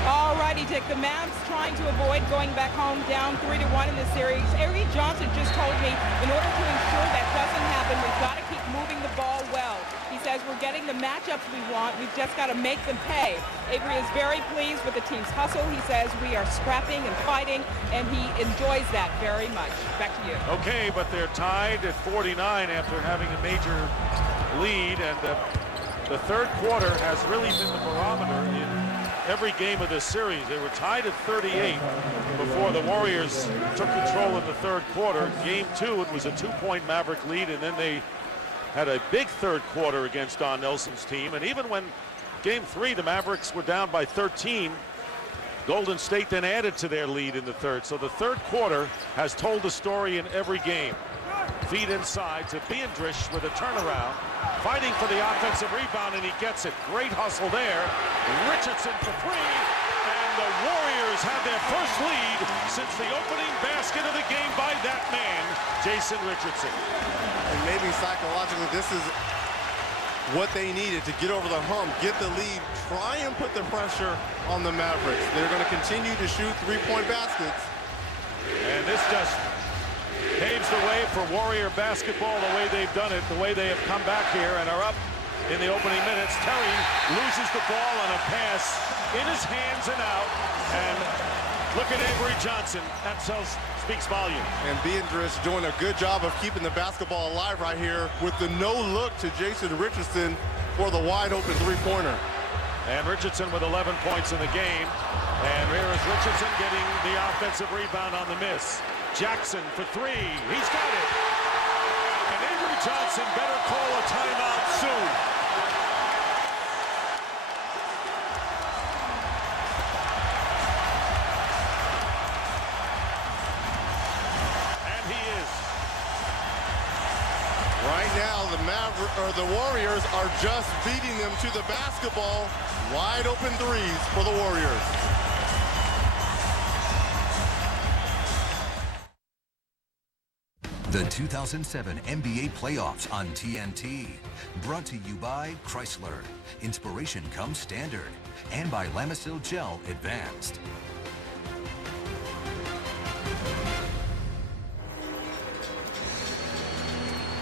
All righty, Dick. The Mavs trying to avoid going back home down 3-1 in this series. Avery Johnson just told me in order to ensure that doesn't happen, we've got to keep moving the ball well. He says we're getting the matchups we want. We've just got to make them pay. Avery is very pleased with the team's hustle. He says we are scrapping and fighting, and he enjoys that very much. Back to you. Okay, but they're tied at 49 after having a major lead, and the third quarter has really been the barometer in every game of this series. They were tied at 38 before the Warriors took control in the third quarter. Game 2, it was a 2-point Maverick lead, and then they had a big third quarter against Don Nelson's team. And even when Game 3, the Mavericks were down by 13, Golden State then added to their lead in the third. So the third quarter has told a story in every game. Feed inside to Piétrus with a turnaround, fighting for the offensive rebound, and he gets it. Great hustle there. Richardson for 3, and the Warriors have their first lead since the opening basket of the game by that man, Jason Richardson. And maybe psychologically, this is what they needed to get over the hump, get the lead, try and put the pressure on the Mavericks. They're going to continue to shoot 3-point baskets. And this just paves the way for Warrior basketball the way they've done it, the way they have come back here and are up in the opening minutes. Terry loses the ball on a pass in his hands and out. And look at Avery Johnson. That speaks volume. And Piétrus doing a good job of keeping the basketball alive right here with the no look to Jason Richardson for the wide open three-pointer. And Richardson with 11 points in the game. And here is Richardson getting the offensive rebound on the miss. Jackson for three. He's got it. And Avery Johnson better call a timeout soon. And he is. Right now, the Warriors are just beating them to the basketball. Wide open threes for the Warriors. The 2007 NBA Playoffs on TNT. Brought to you by Chrysler. Inspiration comes standard. And by Lamisil Gel Advanced.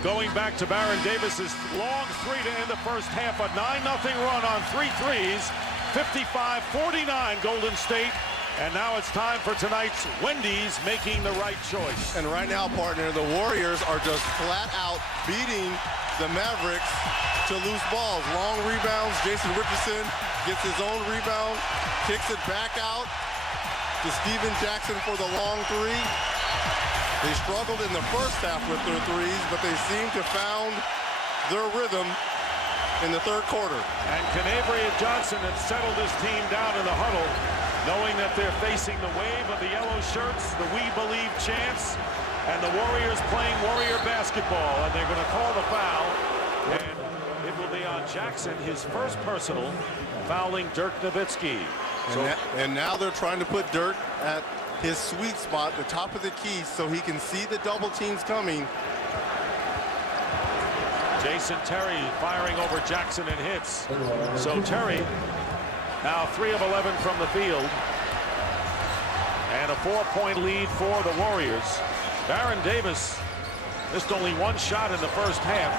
Going back to Baron Davis's long three to end the first half. A 9-0 run on 3 threes. 55-49 Golden State. And now it's time for tonight's Wendy's making the right choice. And right now, partner, the Warriors are just flat out beating the Mavericks to loose balls. Long rebounds. Jason Richardson gets his own rebound, kicks it back out to Steven Jackson for the long three. They struggled in the first half with their threes, but they seem to found their rhythm in the third quarter. And can Avery Johnson have settled his team down in the huddle, knowing that they're facing the wave of the yellow shirts, the We Believe chants, and the Warriors playing Warrior basketball, and they're going to call the foul, and it will be on Jackson, his first personal, fouling Dirk Nowitzki. And now they're trying to put Dirk at his sweet spot, the top of the key, so he can see the double teams coming. Jason Terry firing over Jackson and hits. So Terry now 3 of 11 from the field. And a 4-point lead for the Warriors. Baron Davis missed only 1 shot in the first half.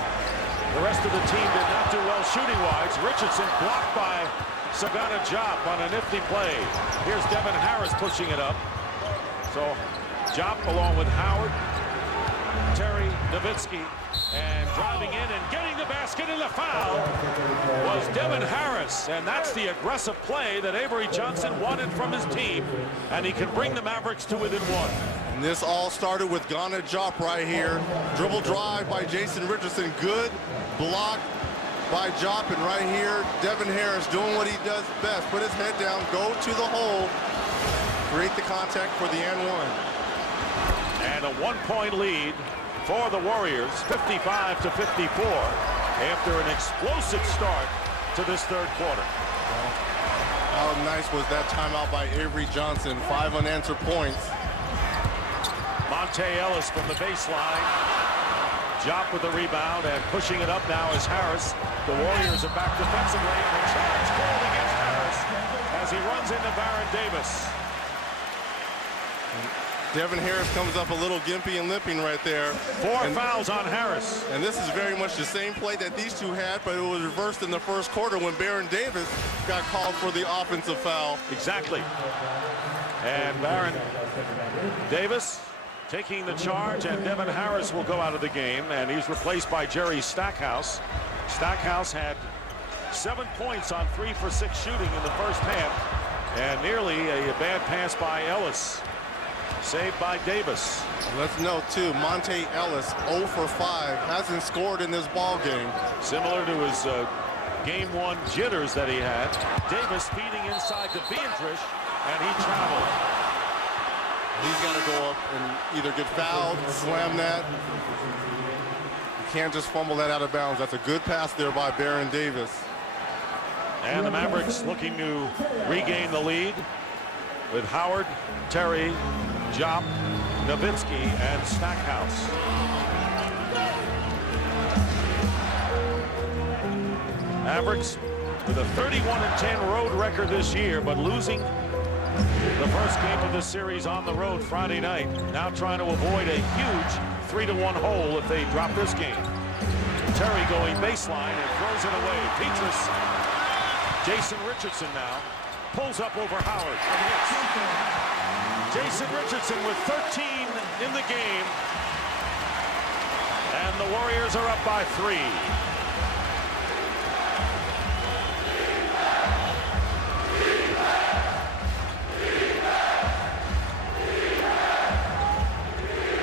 The rest of the team did not do well shooting-wise. Richardson blocked by Sagana Diop on a nifty play. Here's Devin Harris pushing it up. So Diop along with Howard, Terry, Nowitzki, and driving in and getting the basket, and the foul was Devin Harris. And that's the aggressive play that Avery Johnson wanted from his team, and he can bring the Mavericks to within 1. And this all started with Sagana Diop right here. Dribble drive by Jason Richardson. Good block by Diop, and right here, Devin Harris doing what he does best. Put his head down, go to the hole, create the contact for the and 1. And a 1-point lead for the Warriors, 55-54, after an explosive start to this third quarter. How nice was that timeout by Avery Johnson? 5 unanswered points. Monte Ellis from the baseline. Diop with the rebound, and pushing it up now is Harris. The Warriors are back defensively, and the charge called against Harris as he runs into Baron Davis. Devin Harris comes up a little gimpy and limping right there. 4 fouls on Harris. And this is very much the same play that these two had, but it was reversed in the first quarter when Baron Davis got called for the offensive foul. Exactly. And Baron Davis taking the charge, and Devin Harris will go out of the game, and he's replaced by Jerry Stackhouse. Stackhouse had 7 points on 3 for 6 shooting in the first half, and nearly a bad pass by Ellis. Saved by Davis. Let's note, too, Monte Ellis, 0 for 5, hasn't scored in this ball game. Similar to his Game 1 jitters that he had. Davis feeding inside to Piétrus, and he traveled. He's got to go up and either get fouled, slam that. You can't just fumble that out of bounds. That's a good pass there by Baron Davis. And the Mavericks looking to regain the lead with Howard, Terry, Diop, Nowitzki, and Stackhouse. Mavericks with a 31-10 road record this year, but losing the first game of this series on the road Friday night. Now trying to avoid a huge 3-1 hole if they drop this game. Terry going baseline and throws it away. Piétrus. Jason Richardson now pulls up over Howard and hits. Jason Richardson with 13 in the game. And the Warriors are up by 3.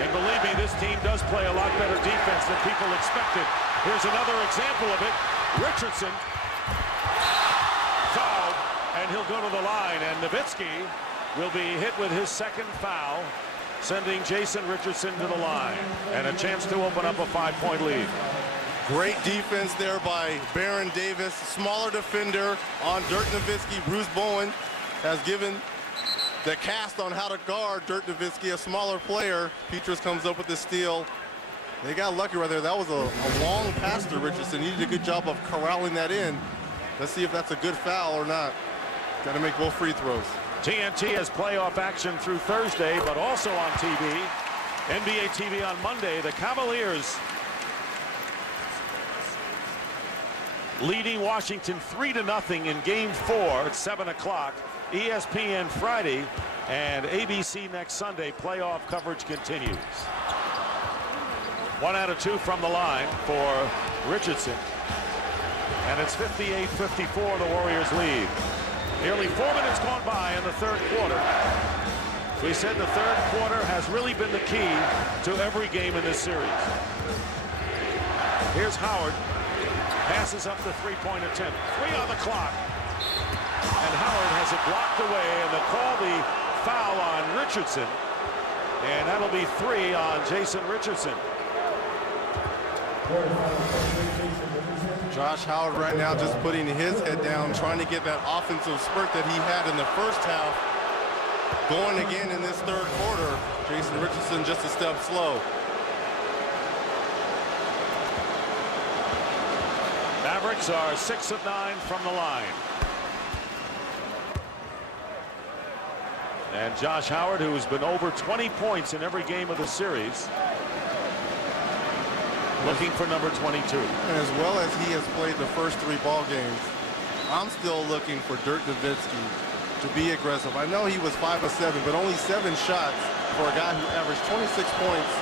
And believe me, this team does play a lot better defense than people expected. Here's another example of it. Richardson fouled, and he'll go to the line. And Nowitzki will be hit with his second foul, sending Jason Richardson to the line. And a chance to open up a 5-point lead. Great defense there by Baron Davis. Smaller defender on Dirk Nowitzki. Bruce Bowen has given the cast on how to guard Dirk Nowitzki, a smaller player. Piétrus comes up with the steal. They got lucky right there. That was a long pass to Richardson. He did a good job of corralling that in. Let's see if that's a good foul or not. Got to make both free throws. TNT has playoff action through Thursday, but also on TV. NBA TV on Monday. The Cavaliers leading Washington 3-0 in Game 4 at 7 o'clock. ESPN Friday and ABC next Sunday. Playoff coverage continues. 1 out of 2 from the line for Richardson. And it's 58-54, the Warriors lead. Nearly 4 minutes gone by in the third quarter. We said the third quarter has really been the key to every game in this series. Here's Howard. Passes up the three-point attempt. 3 on the clock. And Howard has it blocked away, and they'll call the foul on Richardson. And that'll be 3 on Jason Richardson. Josh Howard right now just putting his head down, trying to get that offensive spurt that he had in the first half going again in this third quarter. Jason Richardson just a step slow. Mavericks are 6 of 9 from the line. And Josh Howard, who has been over 20 points in every game of the series, looking for number 22. And as well as he has played the first 3 ball games, I'm still looking for Dirk Nowitzki to be aggressive. I know he was 5 of 7, but only 7 shots for a guy who averaged 26 points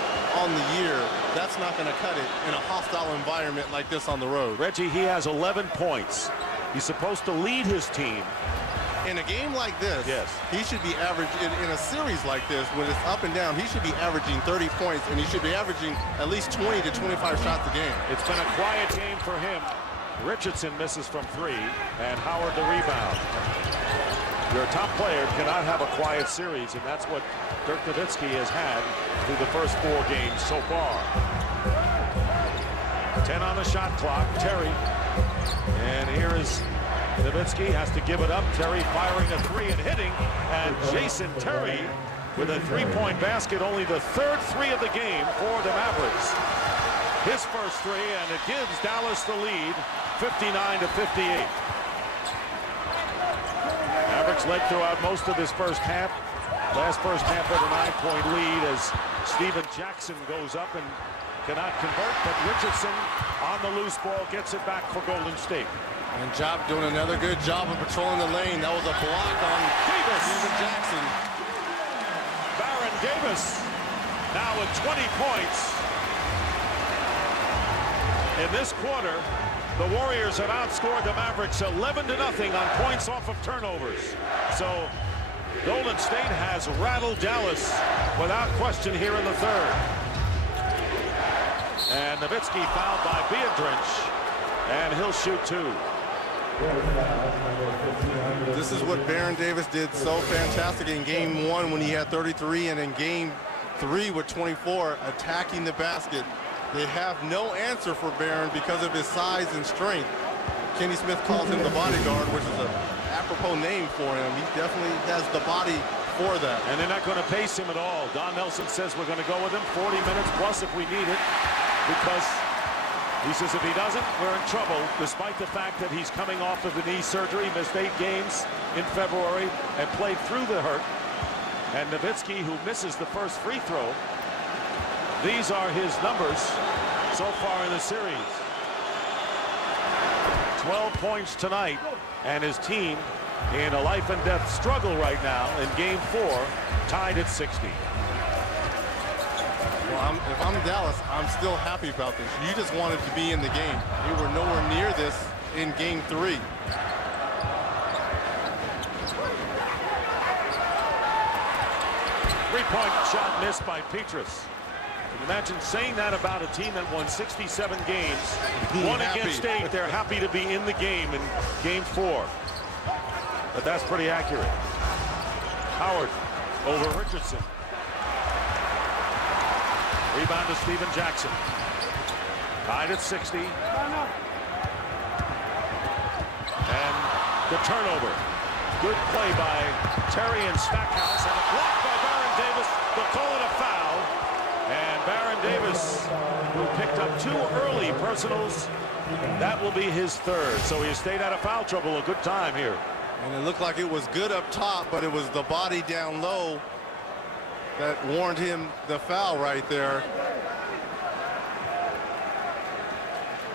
on the year. That's not going to cut it in a hostile environment like this on the road. Reggie, he has 11 points. He's supposed to lead his team. In a game like this, yes, he should be averaging, in a series like this, when it's up and down, he should be averaging 30 points, and he should be averaging at least 20 to 25 shots a game. It's been a quiet game for him. Richardson misses from 3, and Howard the rebound. Your top player cannot have a quiet series, and that's what Dirk Nowitzki has had through the first 4 games so far. 10 on the shot clock. Terry. And here is Nowitzki, has to give it up. Terry firing a 3 and hitting. And Jason Terry with a 3-point basket. Only the third 3 of the game for the Mavericks. His first 3, and it gives Dallas the lead, 59-58. Mavericks led throughout most of this first half. Last first half with a 9-point lead as Steven Jackson goes up and cannot convert, but Richardson on the loose ball gets it back for Golden State. And Job doing another good job of patrolling the lane. That was a block on Davis. Steven Jackson. Baron Davis now with 20 points. In this quarter, the Warriors have outscored the Mavericks 11-0 on points off of turnovers. So Golden State has rattled Dallas without question here in the third. And Nowitzki fouled by Piétrus, and he'll shoot 2. This is what Baron Davis did so fantastic in Game 1 when he had 33, and in Game 3 with 24, attacking the basket. They have no answer for Baron because of his size and strength. Kenny Smith calls him the bodyguard, which is an apropos name for him. He definitely has the body for that. And they're not going to pace him at all. Don Nelson says we're going to go with him 40 minutes plus if we need it, because he says if he doesn't, we're in trouble, despite the fact that he's coming off of the knee surgery, missed 8 games in February and played through the hurt. And Nowitzki, who misses the first free throw, these are his numbers so far in the series. 12 points tonight, and his team in a life and death struggle right now in game 4, tied at 60. Well, if I'm Dallas, I'm still happy about this. You just wanted to be in the game. You were nowhere near this in game 3. Three-point shot missed by Piétrus. Can you imagine saying that about a team that won 67 games? One against 8, they're happy to be in the game in game 4. But that's pretty accurate. Howard over Richardson. Rebound to Steven Jackson. Tied at 60. And the turnover. Good play by Terry and Stackhouse, and a block by Baron Davis. They'll call it a foul. And Baron Davis, who picked up 2 early personals, that will be his 3rd. So he stayed out of foul trouble a good time here. And it looked like it was good up top, but it was the body down low that warned him the foul right there.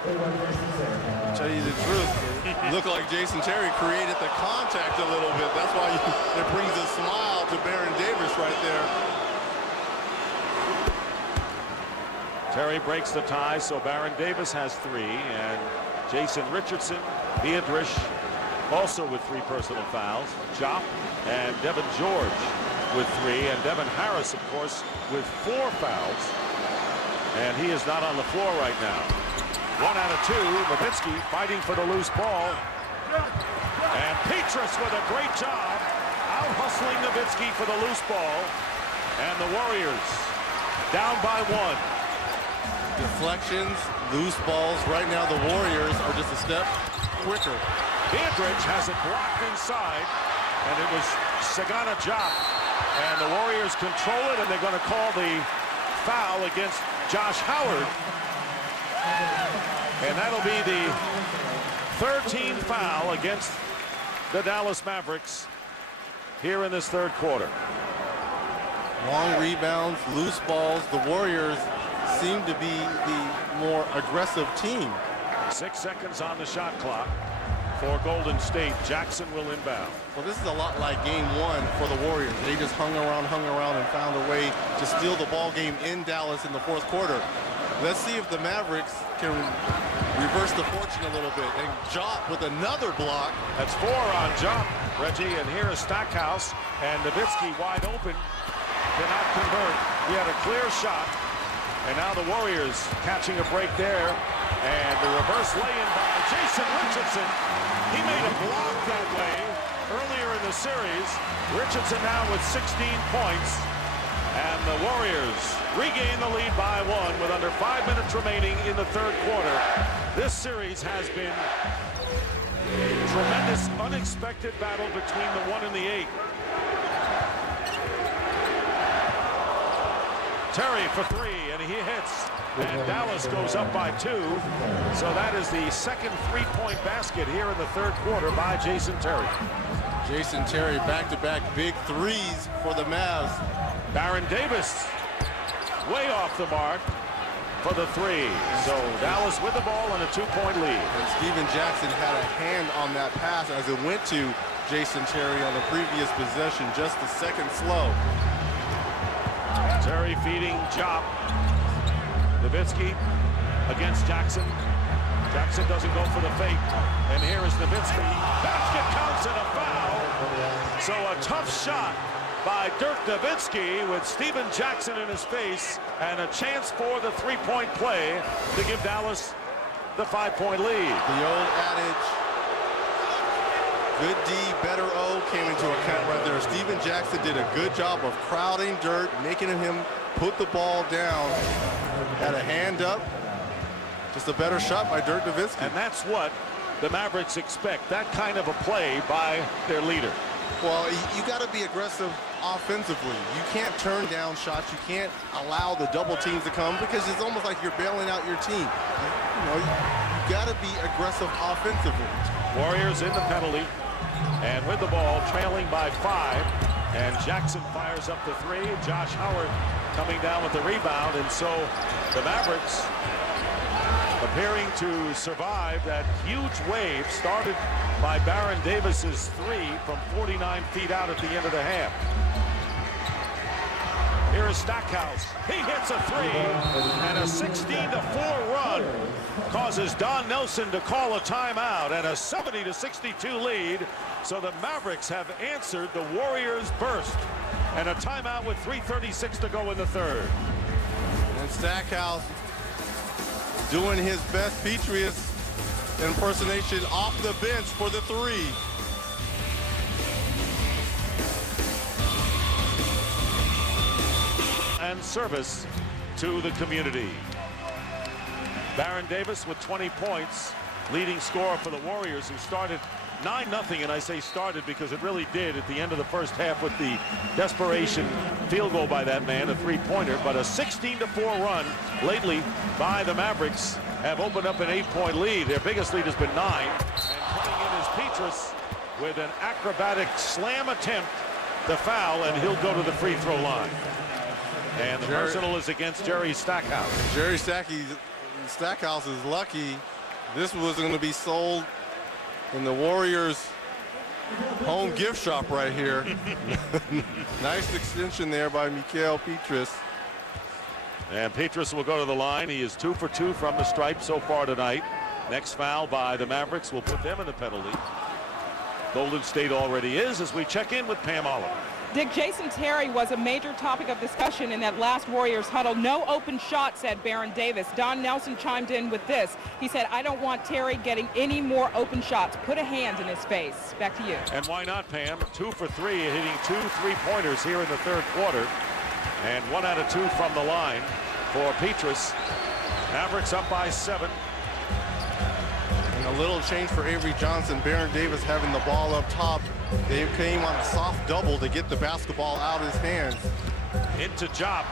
To tell you the truth, it looked like Jason Terry created the contact a little bit. That's why it brings a smile to Baron Davis right there. Terry breaks the tie, so Baron Davis has 3, and Jason Richardson, Piétrus, also with 3 personal fouls. Jop and Devin George with 3, and Devin Harris, of course, with 4 fouls. And he is not on the floor right now. 1 out of 2. Nowitzki fighting for the loose ball. And Piétrus with a great job out-hustling Nowitzki for the loose ball. And the Warriors down by 1. Deflections, loose balls. Right now the Warriors are just a step quicker. Piétrus has it blocked inside, and it was Sagana Jop. And the Warriors control it, and they're going to call the foul against Josh Howard. And that'll be the 3rd team foul against the Dallas Mavericks here in this 3rd quarter. Long rebounds, loose balls. The Warriors seem to be the more aggressive team. 6 seconds on the shot clock for Golden State. Jackson will inbound. Well, this is a lot like game 1 for the Warriors. They just hung around, and found a way to steal the ball game in Dallas in the 4th quarter. Let's see if the Mavericks can reverse the fortune a little bit. And Jop with another block. That's 4 on Jop, Reggie. And here is Stackhouse, and Nowitzki wide open. Cannot convert. He had a clear shot. And now the Warriors catching a break there. And the reverse lay-in by Jason Richardson. He made a block that way earlier in the series. Richardson now with 16 points. And the Warriors regain the lead by 1 with under 5 minutes remaining in the 3rd quarter. This series has been a tremendous, unexpected battle between the 1 and the 8. Terry for 3, and he hits. And Dallas goes up by 2. So that is the 2nd 3-point basket here in the 3rd quarter by Jason Terry. Jason Terry back-to-back big 3s for the Mavs. Baron Davis way off the mark for the 3. So Dallas with the ball and a 2-point lead. And Steven Jackson had a hand on that pass as it went to Jason Terry on the previous possession, just a second slow. Terry feeding Jop. Nowitzki against Jackson. Jackson doesn't go for the fake. And here is Nowitzki. Basket counts and a foul. So a tough shot by Dirk Nowitzki with Steven Jackson in his face, and a chance for the 3-point play to give Dallas the 5-point lead. The old adage, good D, better O, came into account right there. Steven Jackson did a good job of crowding Dirk, making him put the ball down. Had a hand up. Just a better shot by Dirk Nowitzki. And that's what the Mavericks expect, that kind of a play by their leader. Well, you got to be aggressive offensively. You can't turn down shots. You can't allow the double teams to come, because it's almost like you're bailing out your team. You know, you got to be aggressive offensively. Warriors in the penalty, and with the ball, trailing by 5. And Jackson fires up the 3. Josh Howard coming down with the rebound, and so the Mavericks, the appearing to survive that huge wave started by Baron Davis's three from 49 feet out at the end of the half. Here is Stackhouse. He hits a three, and a 16-4 run causes Don Nelson to call a timeout, and a 70-62 lead. So the Mavericks have answered the Warriors' burst, and a timeout with 3:36 to go in the third. And Stackhouse doing his best Piétrus impersonation off the bench for the three. And service to the community. Baron Davis with 20 points, leading scorer for the Warriors, who started 9-0, and I say started because it really did at the end of the first half with the desperation field goal by that man, a three-pointer. But a 16-4 run lately by the Mavericks have opened up an 8-point lead. Their biggest lead has been 9. And coming in is Piétrus with an acrobatic slam attempt to foul, and he'll go to the free throw line. And the personal is against Jerry Stackhouse. Jerry Stackhouse is lucky. This was going to be sold in the Warriors' home gift shop right here. Nice extension there by Mickaël Piétrus. And Piétrus will go to the line. He is 2 for 2 from the stripe so far tonight. Next foul by the Mavericks will put them in the penalty. Golden State already is, as we check in with Pam Oliver. Dick, Jason Terry was a major topic of discussion in that last Warriors huddle. No open shot, said Baron Davis. Don Nelson chimed in with this. He said, I don't want Terry getting any more open shots. Put a hand in his face. Back to you. And why not, Pam? 2 for 3, hitting 2 3-pointers here in the third quarter. And 1 out of 2 from the line for Piétrus. Mavericks up by 7. And a little change for Avery Johnson. Baron Davis having the ball up top. They came on a soft double to get the basketball out of his hands. Into Job,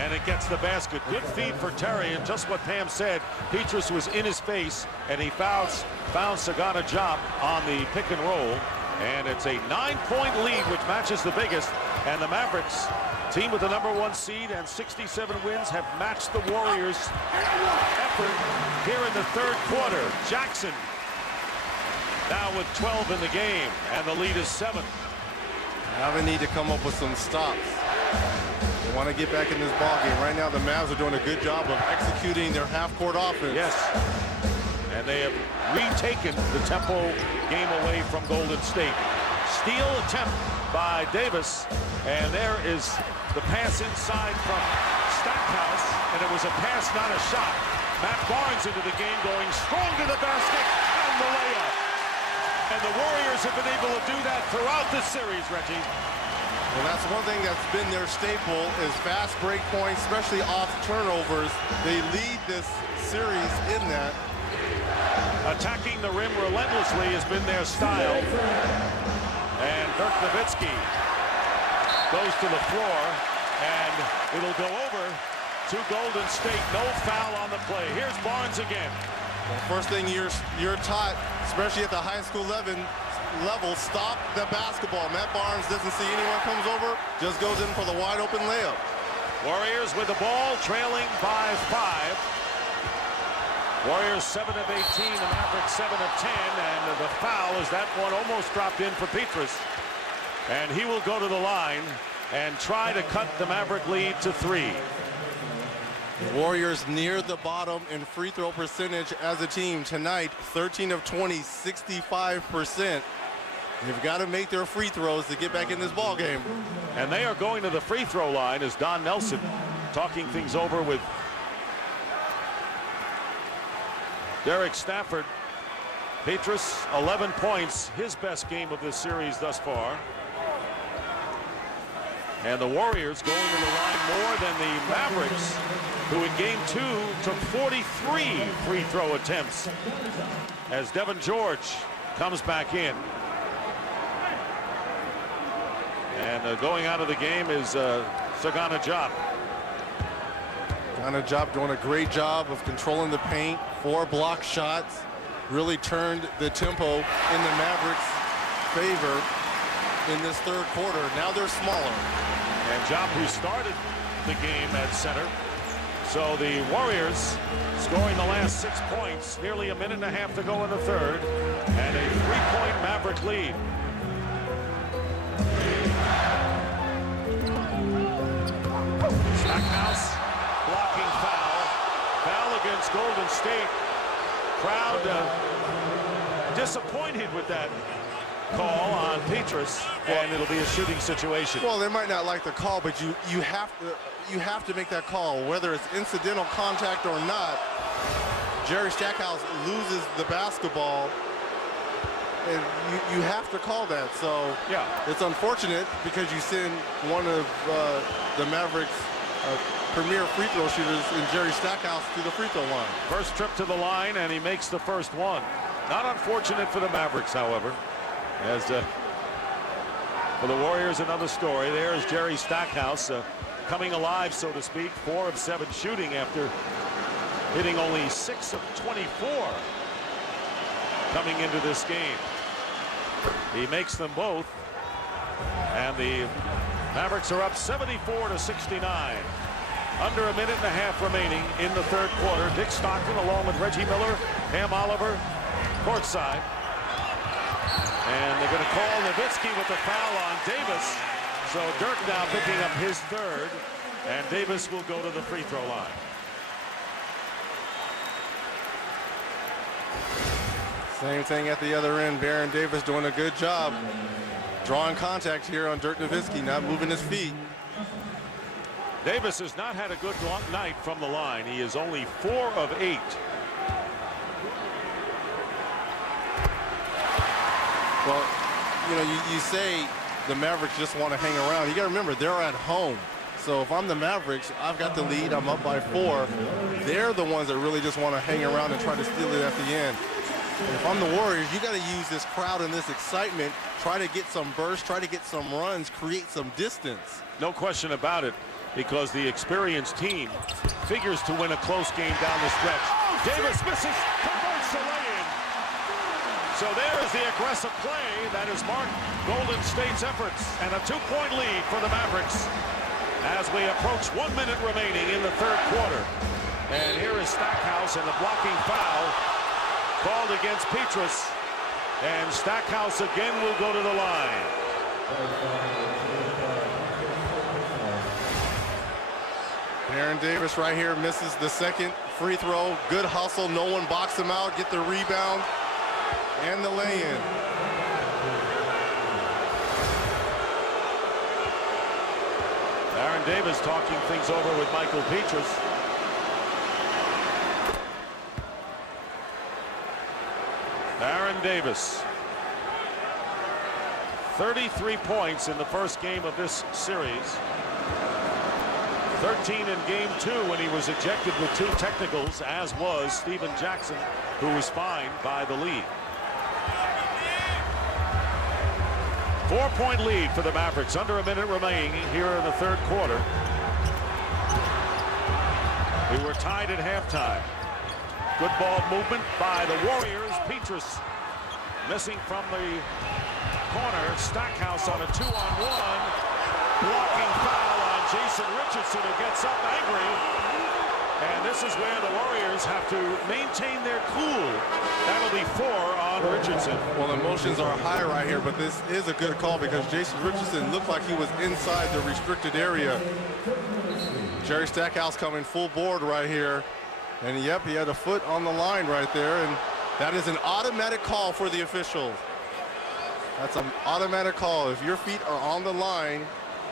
and it gets the basket. Good feed for Terry, and just what Pam said, Piétrus was in his face, and he found Sagana Job on the pick and roll. And it's a 9-point lead, which matches the biggest. And the Mavericks, team with the #1 seed and 67 wins, have matched the Warriors' effort here in the third quarter. Jackson now with 12 in the game, and the lead is 7. Now they need to come up with some stops. They want to get back in this ball game. Right now, the Mavs are doing a good job of executing their half-court offense. Yes, and they have retaken the tempo game away from Golden State. Steal attempt by Davis, and there is the pass inside from Stackhouse, and it was a pass, not a shot. Matt Barnes into the game, going strong to the basket, and the layup. And the Warriors have been able to do that throughout this series, Reggie. Well, that's one thing that's been their staple, is fast break points, especially off turnovers. They lead this series in that. Attacking the rim relentlessly has been their style. And Dirk Nowitzki goes to the floor, and it'll go over to Golden State. No foul on the play. Here's Barnes again. Well, first thing you're taught, especially at the high school level, stop the basketball. Matt Barnes doesn't see anyone comes over, just goes in for the wide open layup. Warriors with the ball, trailing by 5. Warriors 7 of 18, the Mavericks 7 of 10, and the foul is that one almost dropped in for Piétrus. And he will go to the line and try to cut the Maverick lead to 3. The Warriors near the bottom in free throw percentage as a team tonight. 13 of 20, 65%. They've got to make their free throws to get back in this ball game. And they are going to the free throw line as Don Nelson talking things over with Derek Stafford. Piétrus, 11 points, his best game of this series thus far. And the Warriors going to the line more than the Mavericks, who in game 2 took 43 free throw attempts as Devin George comes back in. And going out of the game is Sagana Job. Sagana Job doing a great job of controlling the paint. 4 block shots. Really turned the tempo in the Mavericks' favor in this third quarter. Now they're smaller. And Job, who started the game at center, So the Warriors scoring the last 6 points, nearly a minute and a half to go in the third, and a 3-point Maverick lead. Stackhouse blocking foul. Foul against Golden State. Crowd disappointed with that call on Piétrus, and it'll be a shooting situation. Well, they might not like the call, but you have to make that call, whether it's incidental contact or not. Jerry Stackhouse loses the basketball, and you have to call that. So yeah, it's unfortunate because you send one of the Mavericks' premier free throw shooters in Jerry Stackhouse to the free throw line. First trip to the line, and he makes the first one. Not unfortunate for the Mavericks, however. As for the Warriors, another story. There's Jerry Stackhouse coming alive, so to speak. 4 of 7 shooting after hitting only 6 of 24 coming into this game. He makes them both, and the Mavericks are up 74-69. Under a minute and a half remaining in the third quarter. Dick Stockton along with Reggie Miller, Cam Oliver, courtside. And they're going to call Nowitzki with the foul on Davis. So Dirk now picking up his third, and Davis will go to the free throw line. Same thing at the other end. Baron Davis doing a good job drawing contact here on Dirk Nowitzki, not moving his feet. Davis has not had a good long night from the line. He is only 4 of 8. Well, you know, you say the Mavericks just want to hang around. You got to remember, they're at home. So if I'm the Mavericks, I've got the lead. I'm up by 4. They're the ones that really just want to hang around and try to steal it at the end. And if I'm the Warriors, you got to use this crowd and this excitement, try to get some bursts, try to get some runs, create some distance. No question about it, because the experienced team figures to win a close game down the stretch. Davis misses, converts the lay-in. So there is the aggressive play that has marked Golden State's efforts, and a 2-point lead for the Mavericks as we approach 1 minute remaining in the third quarter. And here is Stackhouse, and the blocking foul called against Piétrus, and Stackhouse again will go to the line. Baron Davis right here misses the second free throw. Good hustle, no one box him out, get the rebound and the lay-in. Baron Davis talking things over with Mickaël Piétrus. Baron Davis, 33 points in the first game of this series. 13 in game 2 when he was ejected with 2 technicals, as was Stephen Jackson, who was fined by the league. 4-point lead for the Mavericks, under a minute remaining here in the third quarter. We were tied at halftime. Good ball movement by the Warriors. Piétrus missing from the corner. Stackhouse on a 2-on-1. Blocking foul on Jason Richardson, who gets up angry. And this is where the Warriors have to maintain their cool. That'll be 4 on Richardson. Well, emotions are high right here, but this is a good call because Jason Richardson looked like he was inside the restricted area. Jerry Stackhouse coming full board right here. And yep, he had a foot on the line right there, and that is an automatic call for the officials. That's an automatic call. If your feet are on the line,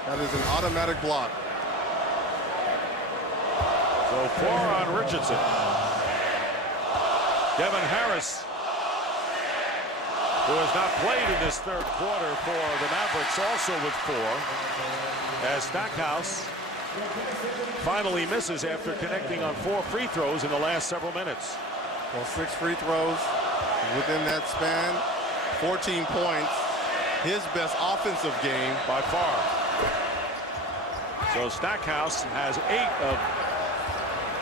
that is an automatic block. So 4 on Richardson. Devin Harris, who has not played in this third quarter for the Mavericks, also with 4. As Stackhouse finally misses after connecting on 4 free throws in the last several minutes. Well, 6 free throws within that span, 14 points. His best offensive game by far. So Stackhouse has 8 of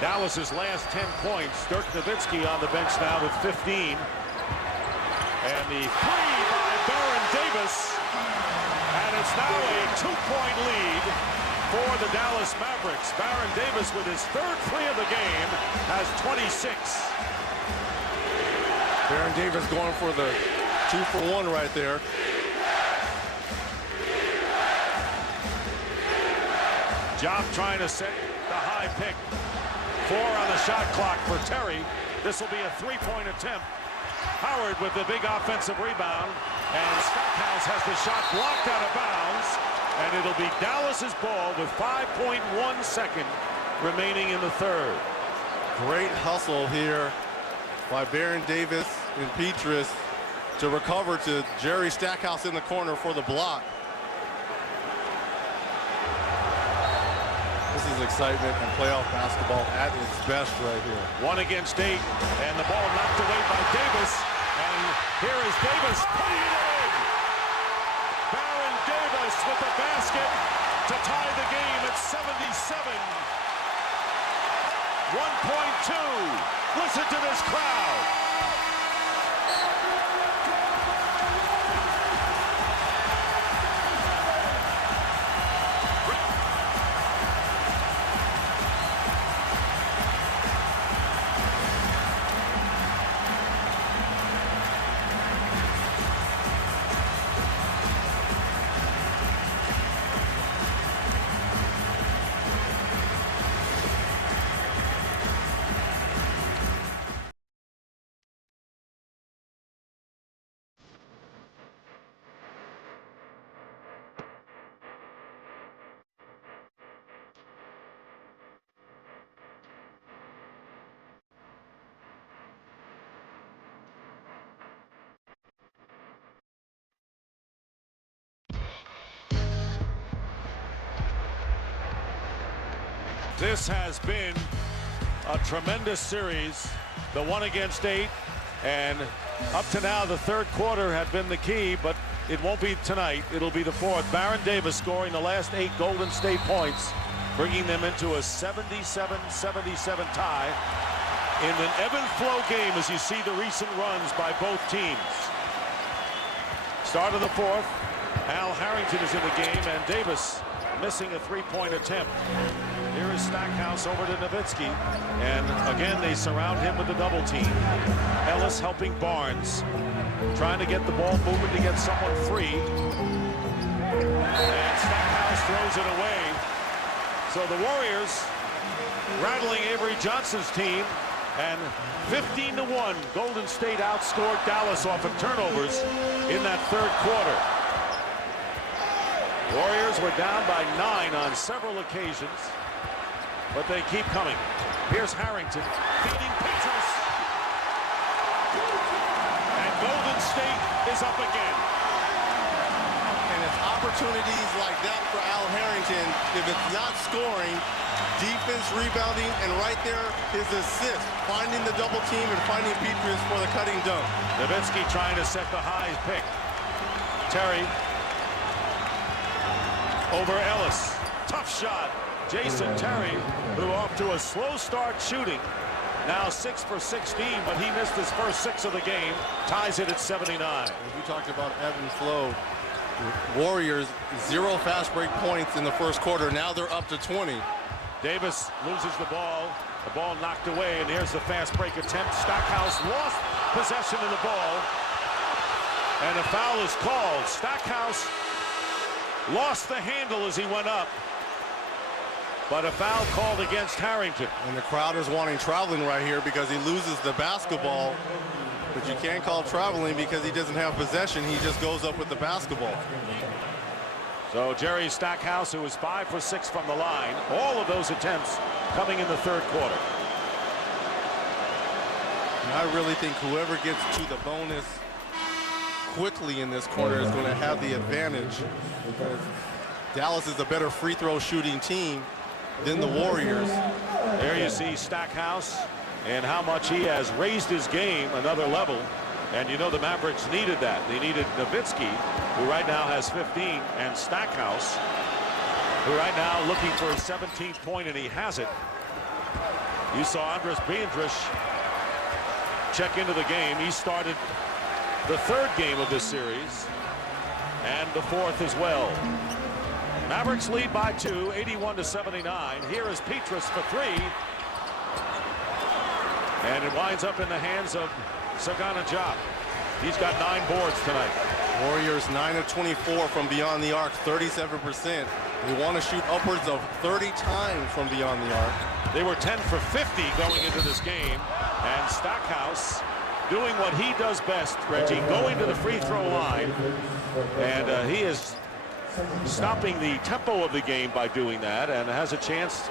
Dallas's last 10 points. Dirk Nowitzki on the bench now with 15. And the 3 by Baron Davis. And it's now a 2-point lead for the Dallas Mavericks. Baron Davis with his third three of the game has 26. Baron Davis going for the 2-for-1 right there. Job trying to set the high pick. 4 on the shot clock for Terry. This will be a three-point attempt. Howard with the big offensive rebound, and Stackhouse has the shot blocked out of bounds, and it'll be Dallas's ball with 5.1 seconds remaining in the third. Great hustle here by Baron Davis and Piétrus to recover to Jerry Stackhouse in the corner for the block. This is excitement and playoff basketball at its best right here. 1 against 8, and the ball knocked away by Davis. And here is Davis putting it in. Baron Davis with the basket to tie the game at 77. 1.2. Listen to this crowd. This has been a tremendous series. The 1 against 8, and up to now the third quarter had been the key, but it won't be tonight. It'll be the fourth. Baron Davis scoring the last 8 Golden State points, bringing them into a 77-77 tie in an ebb and flow game as you see the recent runs by both teams. Start of the fourth. Al Harrington is in the game, and Davis missing a three-point attempt. Here is Stackhouse over to Nowitzki, and again they surround him with the double team. Ellis helping Barnes, trying to get the ball moving to get someone free, and Stackhouse throws it away. So the Warriors rattling Avery Johnson's team, and 15-1 Golden State outscored Dallas off of turnovers in that third quarter. Warriors were down by 9 on several occasions, but they keep coming. Here's Harrington feeding Piétrus, and Golden State is up again. And it's opportunities like that for Al Harrington. If it's not scoring, defense, rebounding, and right there his assist, finding the double team and finding Piétrus for the cutting dunk. Nowitzki trying to set the high pick. Terry over Ellis. Tough shot. Jason Terry, who off to a slow start shooting, now 6 for 16, but he missed his first 6 of the game, ties it at 79. We talked about ebb and flow. Warriors 0 fast break points in the first quarter. Now they're up to 20. Davis loses the ball knocked away, and here's the fast break attempt. Stackhouse lost possession of the ball, and a foul is called. Stackhouse lost the handle as he went up, but a foul called against Harrington. And the crowd is wanting traveling right here because he loses the basketball, but you can't call traveling because he doesn't have possession. He just goes up with the basketball. So Jerry Stackhouse, who was 5 for 6 from the line, all of those attempts coming in the third quarter. And I really think whoever gets to the bonus quickly in this quarter is going to have the advantage, because Dallas is a better free throw shooting team than the Warriors. There you see Stackhouse and how much he has raised his game another level. And you know the Mavericks needed that. They needed Nowitzki, who right now has 15, and Stackhouse, who right now looking for his 17th point, and he has it. You saw Andres Piétrus check into the game. He started the third game of this series and the fourth as well. Mavericks lead by 2, 81-79. Here is Piétrus for 3. And it winds up in the hands of Sagana Diop. He's got 9 boards tonight. Warriors 9 of 24 from beyond the arc, 37%. They want to shoot upwards of 30 times from beyond the arc. They were 10 for 50 going into this game. And Stackhouse doing what he does best, Reggie, going to the free throw line. And he is stopping the tempo of the game by doing that, and has a chance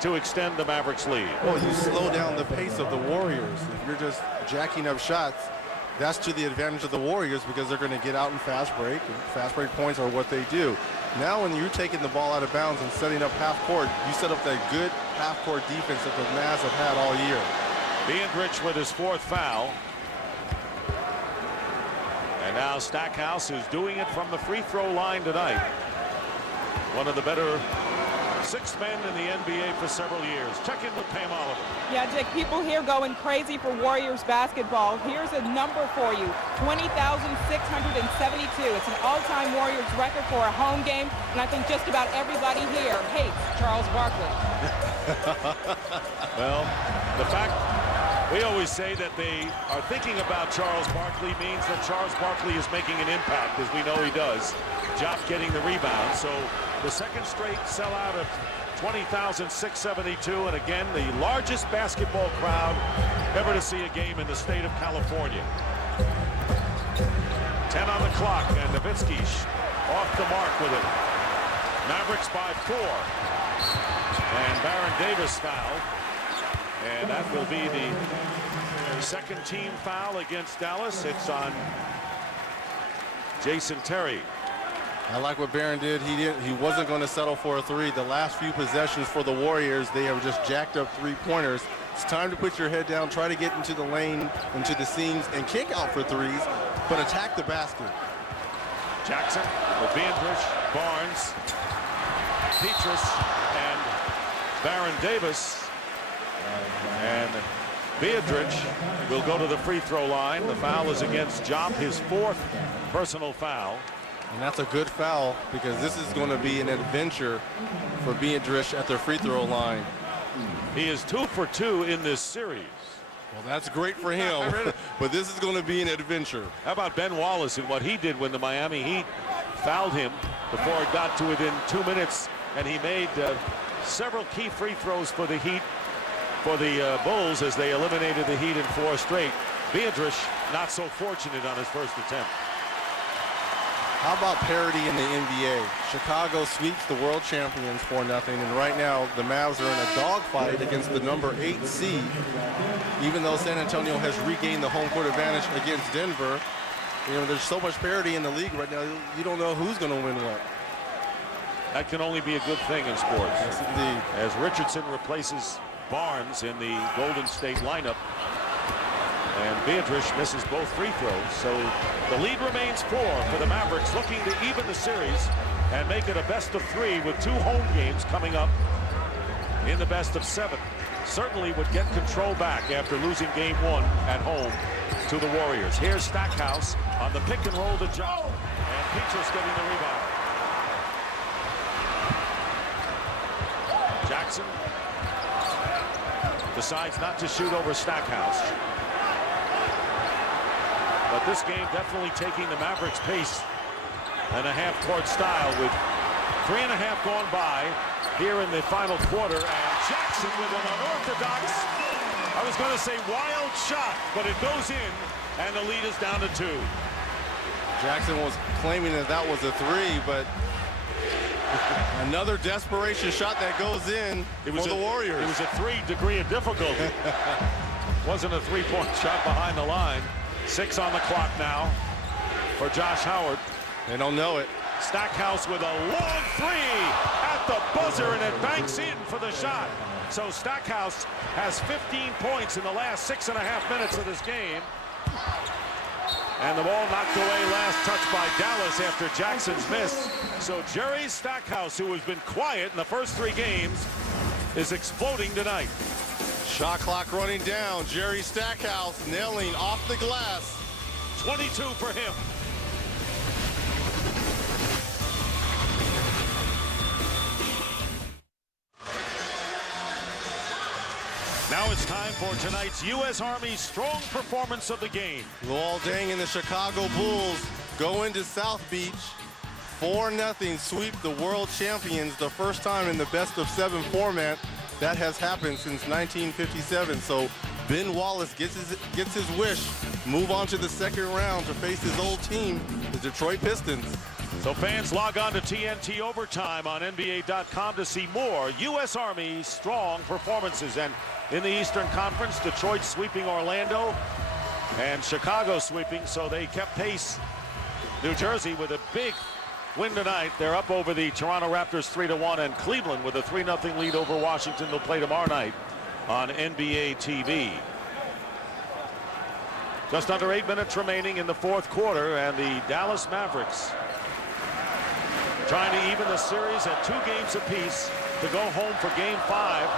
to extend the Mavericks lead. Well, you slow down the pace of the Warriors. If you're just jacking up shots, that's to the advantage of the Warriors because they're going to get out in fast break, and fast break points are what they do. Now when you're taking the ball out of bounds and setting up half court, you set up that good half court defense that the Mavs have had all year. Piétrus with his 4th foul. And now Stackhouse is doing it from the free throw line tonight. One of the better 6 men in the NBA for several years. Check in with Pam Oliver. Yeah, Dick, people here going crazy for Warriors basketball. Here's a number for you, 20,672. It's an all-time Warriors record for a home game, and I think just about everybody here hates Charles Barkley. Well, the fact we always say that they are thinking about Charles Barkley means that Charles Barkley is making an impact, as we know he does. Diop getting the rebound. So the second straight sellout of 20,672, and again the largest basketball crowd ever to see a game in the state of California. 10 on the clock, and Nowitzki off the mark with it. Mavericks by 4, and Baron Davis fouled, and that will be the second team foul against Dallas. It's on Jason Terry. I like what Baron did. He wasn't going to settle for a 3. The last few possessions for the Warriors, they have just jacked up 3-pointers. It's time to put your head down, try to get into the lane, into the seams, and kick out for 3s, but attack the basket. Jackson with Piétrus, Barnes, Piétrus, and Baron Davis. And Piétrus will go to the free throw line. The foul is against Diop, his 4th personal foul. And that's a good foul because this is going to be an adventure for Piétrus at the free throw line. He is 2 for 2 in this series. Well, that's great for him, but this is going to be an adventure. How about Ben Wallace and what he did when the Miami Heat fouled him before it got to within 2 minutes, and he made several key free throws for the Heat, for the Bulls, as they eliminated the Heat in 4 straight. Piétrus not so fortunate on his first attempt. How about parity in the NBA? Chicago sweeps the world champions 4-0, and right now the Mavs are in a dogfight against the number 8 seed. Even though San Antonio has regained the home court advantage against Denver, you know, there's so much parity in the league right now, you don't know who's going to win what. That can only be a good thing in sports. Yes, indeed. As Richardson replaces Barnes in the Golden State lineup, and Piétrus misses both free throws. So the lead remains 4 for the Mavericks, looking to even the series and make it a best of 3 with 2 home games coming up in the best of 7. Certainly would get control back after losing game 1 at home to the Warriors. Here's Stackhouse on the pick and roll to Diop, and Piétrus getting the rebound. Jackson decides not to shoot over Stackhouse. But this game definitely taking the Mavericks pace and a half-court style with 3.5 gone by here in the final quarter. And Jackson with an unorthodox, I was going to say wild shot, but it goes in, and the lead is down to 2. Jackson was claiming that that was a 3, but another desperation shot that goes in for the Warriors. It was a 3 degree of difficulty. Wasn't a 3-point shot behind the line. 6 on the clock now for Josh Howard. They don't know it. Stackhouse with a long 3 at the buzzer, and it banks in for the shot. So Stackhouse has 15 points in the last 6.5 minutes of this game. And the ball knocked away, last touch by Dallas after Jackson's miss. So Jerry Stackhouse, who has been quiet in the first 3 games, is exploding tonight. Shot clock running down. Jerry Stackhouse nailing off the glass. 22 for him. it's time for tonight's U.S. Army Strong Performance of the Game. Luol Deng and the Chicago Bulls go into South Beach 4-0, sweep the world champions, the first time in the best-of-7 format that has happened since 1957. So Ben Wallace gets his wish, move on to the second round to face his old team, the Detroit Pistons. So fans, log on to TNT Overtime on NBA.com to see more U.S. Army strong performances. And in the Eastern Conference, Detroit sweeping Orlando and Chicago sweeping, so they kept pace. New Jersey with a big win tonight. They're up over the Toronto Raptors 3-1, and Cleveland with a 3-0 lead over Washington. They'll play tomorrow night on NBA TV. Just under 8 minutes remaining in the fourth quarter, and the Dallas Mavericks trying to even the series at 2 games apiece to go home for Game 5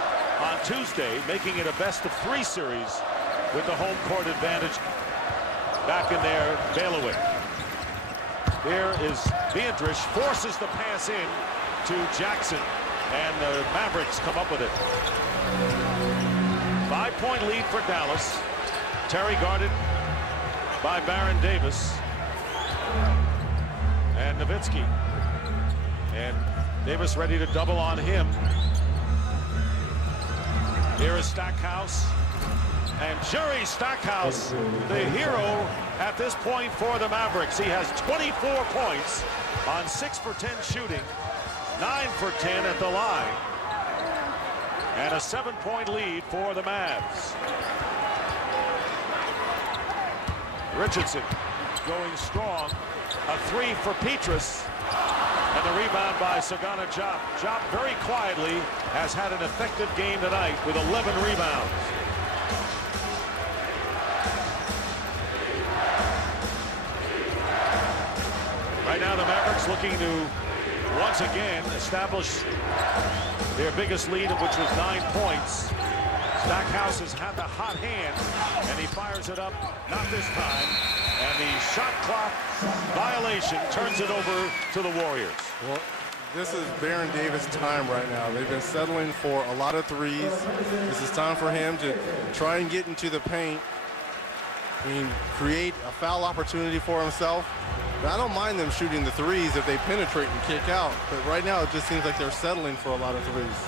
on Tuesday, making it a best-of-3 series with the home court advantage back in their bailiwick. Here is Piétrus, forces the pass in to Jackson, and the Mavericks come up with it. 5-point lead for Dallas. Terry guarded by Baron Davis and Nowitzki. And Davis ready to double on him. Here is Stackhouse. And Jerry Stackhouse, the hero at this point for the Mavericks. He has 24 points on 6 for 10 shooting, 9 for 10 at the line, and a 7-point lead for the Mavs. Richardson going strong. A 3 for Piétrus. And the rebound by Sagana Diop. Diop very quietly has had an effective game tonight with 11 rebounds. Right now the Mavericks looking to once again establish their biggest lead, which was 9 points. Stackhouse has had the hot hand, and he fires it up, not this time. And the shot clock violation turns it over to the Warriors. Well, this is Baron Davis' time right now. They've been settling for a lot of threes. This is time for him to try and get into the paint and create a foul opportunity for himself. But I don't mind them shooting the threes if they penetrate and kick out. But right now it just seems like they're settling for a lot of threes.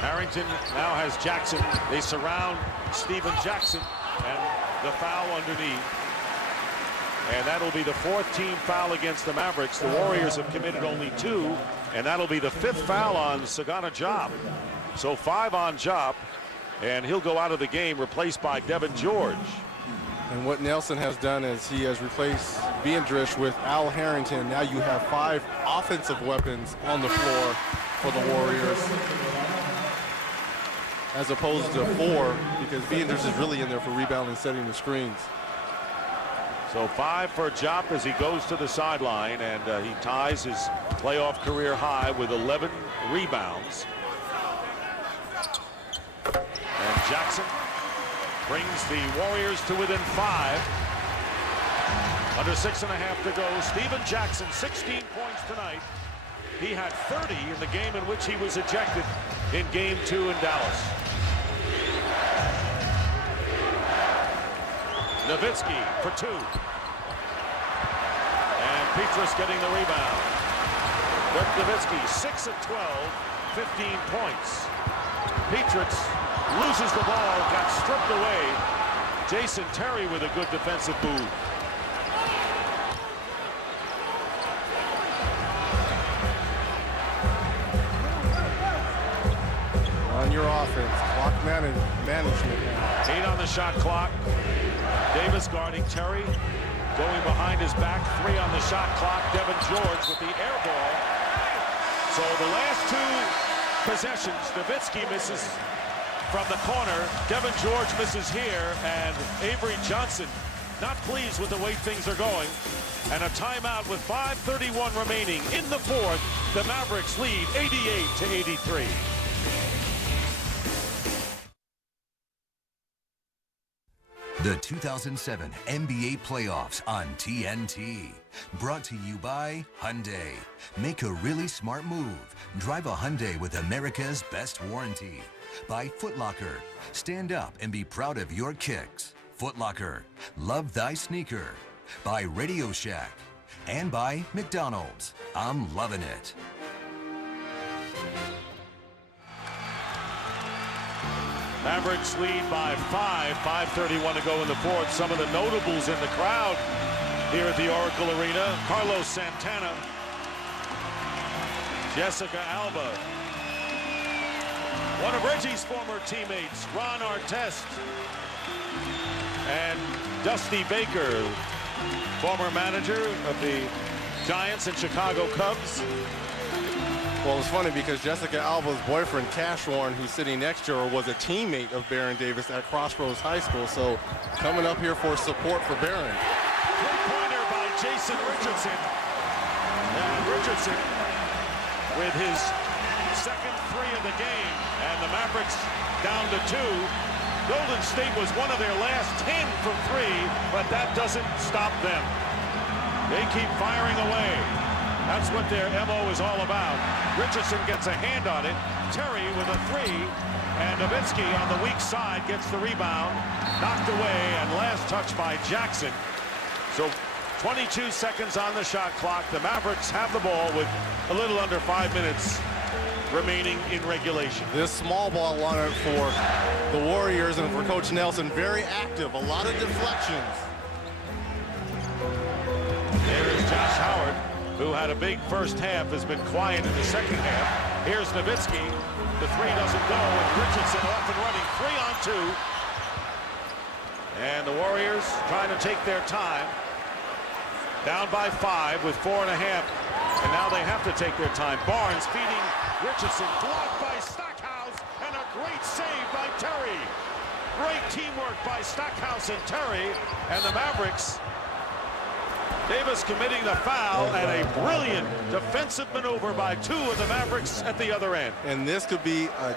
Harrington now has Jackson. They surround Steven Jackson, and the foul underneath. And that'll be the 4th team foul against the Mavericks. The Warriors have committed only 2, and that'll be the 5th foul on Sagana Diop. So 5 on Diop, and he'll go out of the game, replaced by Devin George. And what Nelson has done is he has replaced Piétrus with Al Harrington. Now you have 5 offensive weapons on the floor for the Warriors, as opposed to 4, because Piétrus is really in there for rebounding and setting the screens. So 5 for Diop as he goes to the sideline, and he ties his playoff career high with 11 rebounds. And Jackson brings the Warriors to within 5. Under 6.5 to go. Steven Jackson, 16 points tonight. He had 30 in the game in which he was ejected in Game 2 in Dallas. Nowitzki for 2. And Piétrus getting the rebound. Dirk Nowitzki, 6 of 12, 15 points. Piétrus loses the ball, got stripped away. Jason Terry with a good defensive move. On your offense, clock management. 8 on the shot clock. Davis guarding Terry, going behind his back. 3 on the shot clock. Devin George with the air ball. So the last 2 possessions, Nowitzki misses from the corner. Devin George misses here, and Avery Johnson not pleased with the way things are going. And a timeout with 5:31 remaining in the 4th. The Mavericks lead 88-83. The 2007 NBA Playoffs on TNT. Brought to you by Hyundai. Make a really smart move. Drive a Hyundai with America's best warranty. By Foot Locker. Stand up and be proud of your kicks. Foot Locker. Love thy sneaker. By Radio Shack. And by McDonald's. I'm loving it. Mavericks lead by 5:31 to go in the fourth. Some of the notables in the crowd here at the Oracle Arena. Carlos Santana, Jessica Alba, one of Reggie's former teammates, Ron Artest, and Dusty Baker, former manager of the Giants and Chicago Cubs. Well, it's funny because Jessica Alba's boyfriend, Cash Warren, who's sitting next to her, was a teammate of Baron Davis at Crossroads High School. So coming up here for support for Baron. Three-pointer by Jason Richardson. And Richardson with his second three of the game. And the Mavericks down to 2. Golden State was one of their last 10 from 3, but that doesn't stop them. They keep firing away. That's what their MO is all about. Richardson gets a hand on it. Terry with a 3. And Nowitzki on the weak side gets the rebound. Knocked away and last touch by Jackson. So 22 seconds on the shot clock. The Mavericks have the ball with a little under 5 minutes remaining in regulation. This small ball lineup for the Warriors and for Coach Nelson, very active. A lot of deflections. There is Josh Howard, who had a big first half, has been quiet in the second half. Here's Nowitzki. The 3 doesn't go, and Richardson off and running. 3-on-2. And the Warriors trying to take their time. Down by 5 with 4.5. And now they have to take their time. Barnes feeding Richardson. Blocked by Stackhouse, and a great save by Terry. Great teamwork by Stackhouse and Terry. And the Mavericks, Davis committing the foul, and a brilliant defensive maneuver by 2 of the Mavericks at the other end. And this could be a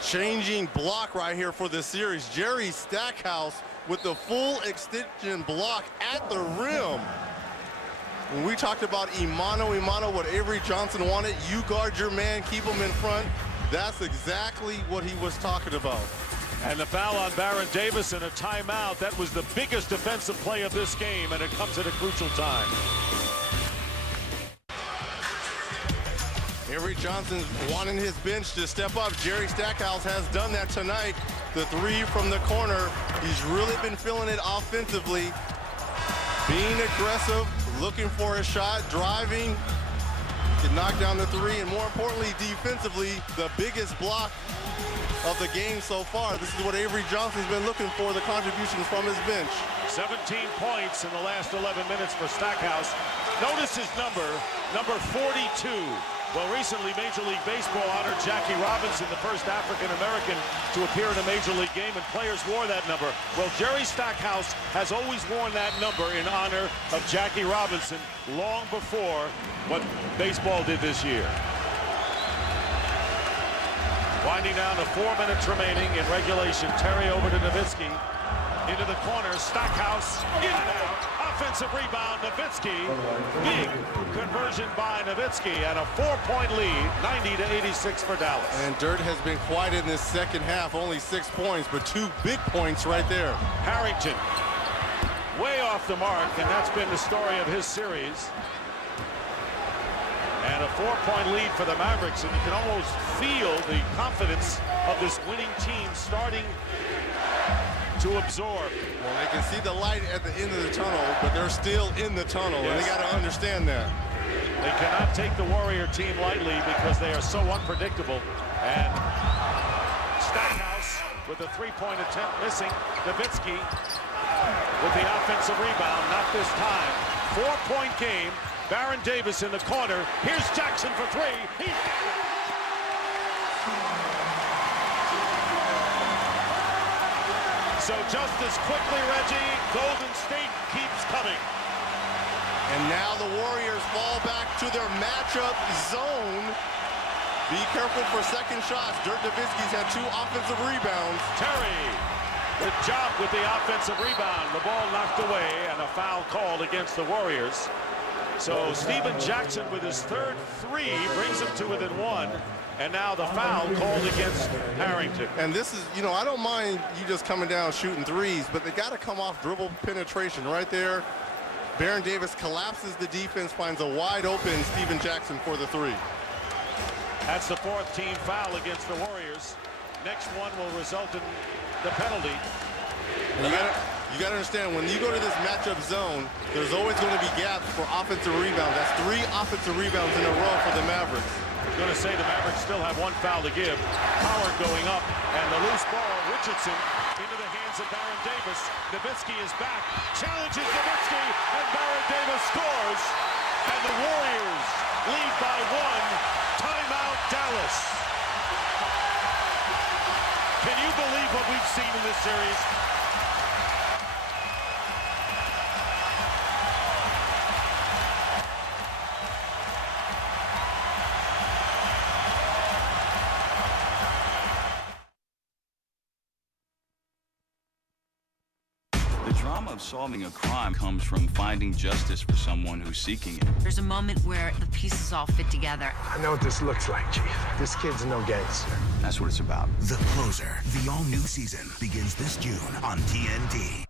changing block right here for the series. Jerry Stackhouse with the full extension block at the rim. When we talked about Imano, what Avery Johnson wanted, you guard your man, keep him in front. That's exactly what he was talking about. And the foul on Baron Davis and a timeout. That was the biggest defensive play of this game, and it comes at a crucial time. Avery Johnson wanting his bench to step up. Jerry Stackhouse has done that tonight. The 3 from the corner. He's really been feeling it offensively. Being aggressive, looking for a shot, driving. Can knock down the 3, and more importantly, defensively, the biggest block of the game so far. This is what Avery Johnson's been looking for, the contributions from his bench. 17 points in the last 11 minutes for Stackhouse. Notice his number 42. Well, recently Major League Baseball honored Jackie Robinson, the first African-American to appear in a Major League game, and players wore that number. Well, Jerry Stackhouse has always worn that number in honor of Jackie Robinson long before what baseball did this year. Winding down to 4 minutes remaining in regulation. Terry over to Nowitzki. Into the corner. Stackhouse in and out. Offensive rebound. Nowitzki. Big conversion by Nowitzki. And a 4-point lead. 90-86 for Dallas. And Dirk has been quiet in this second half. Only 6 points, but 2 big points right there. Harrington. Way off the mark. And that's been the story of his series. And a 4-point lead for the Mavericks, and you can almost feel the confidence of this winning team starting to absorb. Well, they can see the light at the end of the tunnel, but they're still in the tunnel, and they got to understand that. They cannot take the Warrior team lightly because they are so unpredictable. And Stackhouse with a 3-point attempt missing. Nowitzki with the offensive rebound, not this time. 4-point game. Baron Davis in the corner. Here's Jackson for 3. So just as quickly, Reggie, Golden State keeps coming. And now the Warriors fall back to their matchup zone. Be careful for second shots. Dirk Nowitzki's had 2 offensive rebounds. Terry. Good job with the offensive rebound. The ball knocked away and a foul called against the Warriors. So Stephen Jackson with his third three brings him to within one. And now the foul called against Harrington. And this is, you know, I don't mind you just coming down shooting threes, but they got to come off dribble penetration right there. Baron Davis collapses the defense, finds a wide open Stephen Jackson for the three. That's the fourth team foul against the Warriors. Next one will result in the penalty. You got to understand, when you go to this matchup zone, there's always going to be gaps for offensive rebounds. That's 3 offensive rebounds in a row for the Mavericks. I was going to say the Mavericks still have one foul to give. Howard going up, and the loose ball, Richardson, into the hands of Baron Davis. Nowitzki is back, challenges Nowitzki, and Baron Davis scores. And the Warriors lead by 1. Timeout, Dallas. Can you believe what we've seen in this series? The drama of solving a crime comes from finding justice for someone who's seeking it. There's a moment where the pieces all fit together. I know what this looks like, Chief. This kid's no gangster. That's what it's about. The Closer, the all-new season, begins this June on TNT.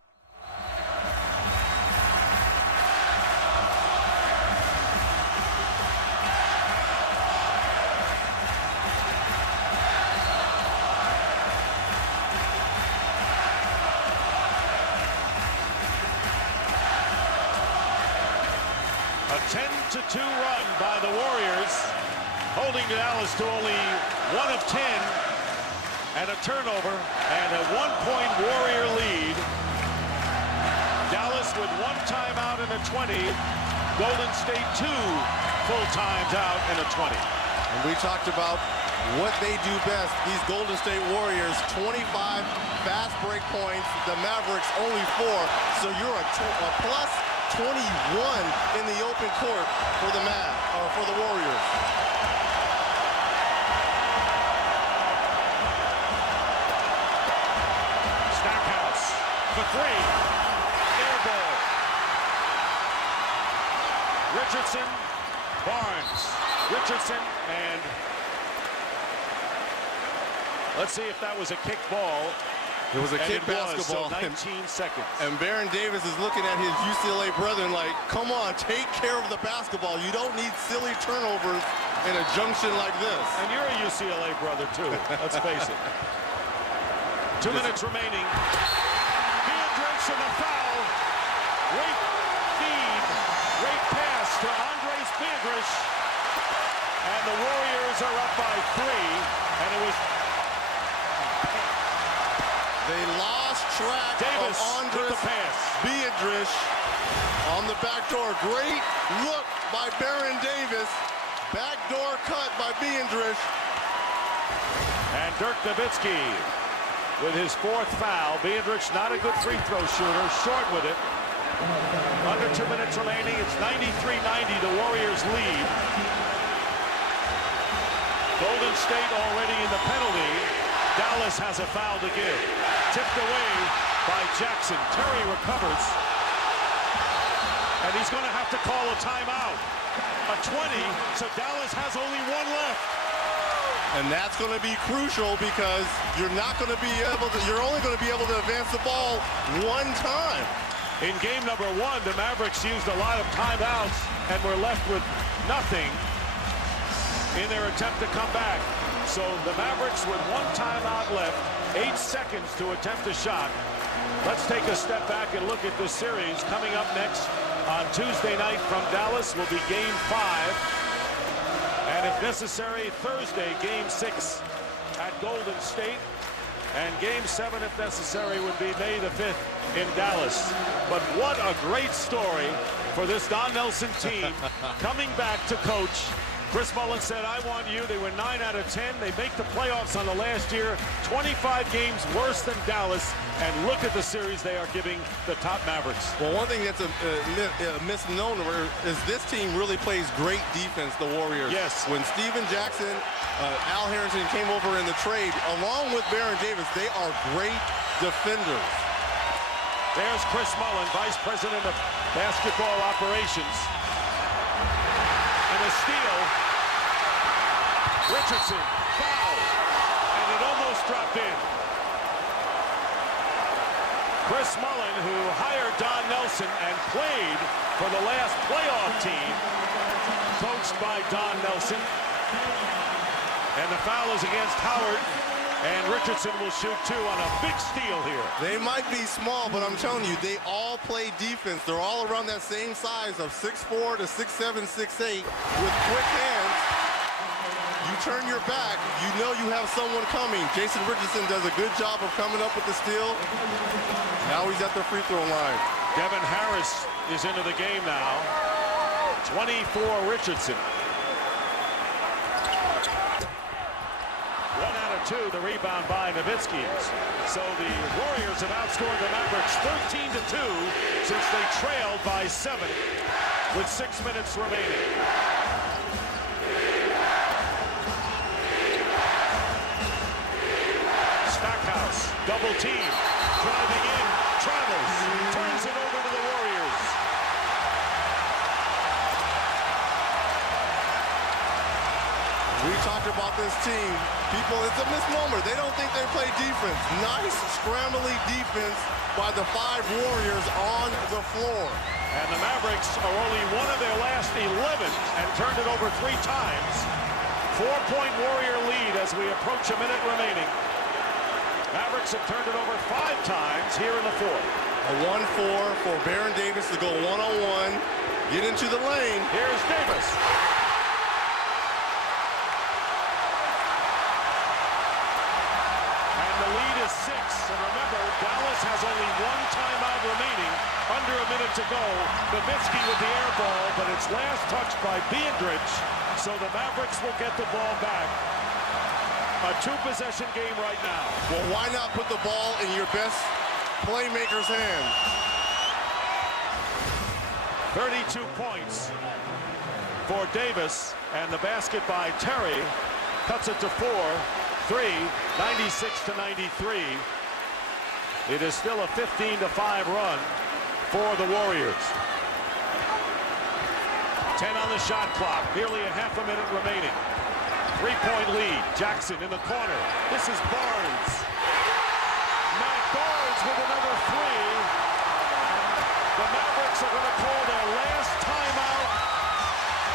A 10-2 run by the Warriors, holding Dallas to only 1 of 10, and a turnover, and a 1-point Warrior lead. Dallas with 1 timeout and a 20. Golden State 2 full times out and a 20. And we talked about what they do best. These Golden State Warriors, 25 fast break points. The Mavericks only 4. So you're a plus 21 in the open court for the for the Warriors. Stackhouse for 3. Air ball. Richardson, Barnes. Richardson, and let's see if that was a kick ball. It was a And kick it was, basketball. so 19 seconds. And Baron Davis is looking at his UCLA brethren like, come on, take care of the basketball. You don't need silly turnovers in a junction like this. And you're a UCLA brother, too. Let's face it. 2 minutes remaining. Piétrus in the foul. Great feed. Great pass to Andres Piétrus. And the Warriors are up by 3. And it was They lost track Davis of Andres with the pass. Piétrus on the back door. Great look by Baron Davis. Backdoor cut by Piétrus. And Dirk Nowitzki with his 4th foul. Piétrus not a good free throw shooter. Short with it. Under 2 minutes remaining. It's 93-90. The Warriors lead. Golden State already in the penalty. Dallas has a foul to give. Tipped away by Jackson. Terry recovers. And he's going to have to call a timeout. A 20, so Dallas has only 1 left. And that's going to be crucial because you're only going to be able to advance the ball 1 time. In game number 1, the Mavericks used a lot of timeouts and were left with nothing in their attempt to come back. So the Mavericks with 1 timeout left, 8 seconds to attempt a shot. Let's take a step back and look at this series. Coming up next on Tuesday night from Dallas will be game 5. And if necessary, Thursday, game 6 at Golden State. And game 7, if necessary, would be May the 5th in Dallas. But what a great story for this Don Nelson team coming back to coach. Chris Mullin said, I want you. They were 9 out of 10. They make the playoffs on the last year. 25 games worse than Dallas. And look at the series they are giving the top Mavericks. Well, one thing that's a misnomer is this team really plays great defense, the Warriors. Yes. When Stephen Jackson, Al Harrington came over in the trade, along with Baron Davis, they are great defenders. There's Chris Mullin, Vice President of Basketball Operations. And a steal. Richardson, foul. And it almost dropped in. Chris Mullin, who hired Don Nelson and played for the last playoff team, coached by Don Nelson. And the foul is against Howard. And Richardson will shoot 2 on a big steal here. They might be small, but I'm telling you, they all play defense. They're all around that same size of 6'4" to 6'7", 6'8", with quick hands. You turn your back, you know you have someone coming. Jason Richardson does a good job of coming up with the steal. Now he's at the free throw line. Devin Harris is into the game now. 24 Richardson. 1 out of 2, the rebound by Nowitzki. So the Warriors have outscored the Mavericks 13-2 since they trailed by 7 with 6 minutes remaining. Stackhouse, double team, driving in, travels, turns it over to the Warriors. We talked about this team. People, it's a misnomer. They don't think they play defense. Nice scrambly defense by the 5 Warriors on the floor. And the Mavericks are only one of their last 11 and turned it over 3 times. 4-point Warrior lead as we approach a minute remaining. Mavericks have turned it over 5 times here in the 4th. A 1-4 for Baron Davis to go one-on-one. Get into the lane. Here's Davis. And remember, Dallas has only 1 timeout remaining, under a minute to go. Nowitzki with the air ball, but it's last touched by Piétrus, so the Mavericks will get the ball back. A 2-possession game right now. Well, why not put the ball in your best playmaker's hand? 32 points for Davis, and the basket by Terry cuts it to 4-3, 96-93. It is still a 15-5 run for the Warriors. 10 on the shot clock, nearly a half a minute remaining. 3-point lead, Jackson in the corner. This is Barnes. Matt Barnes with another 3. The Mavericks are going to call their last timeout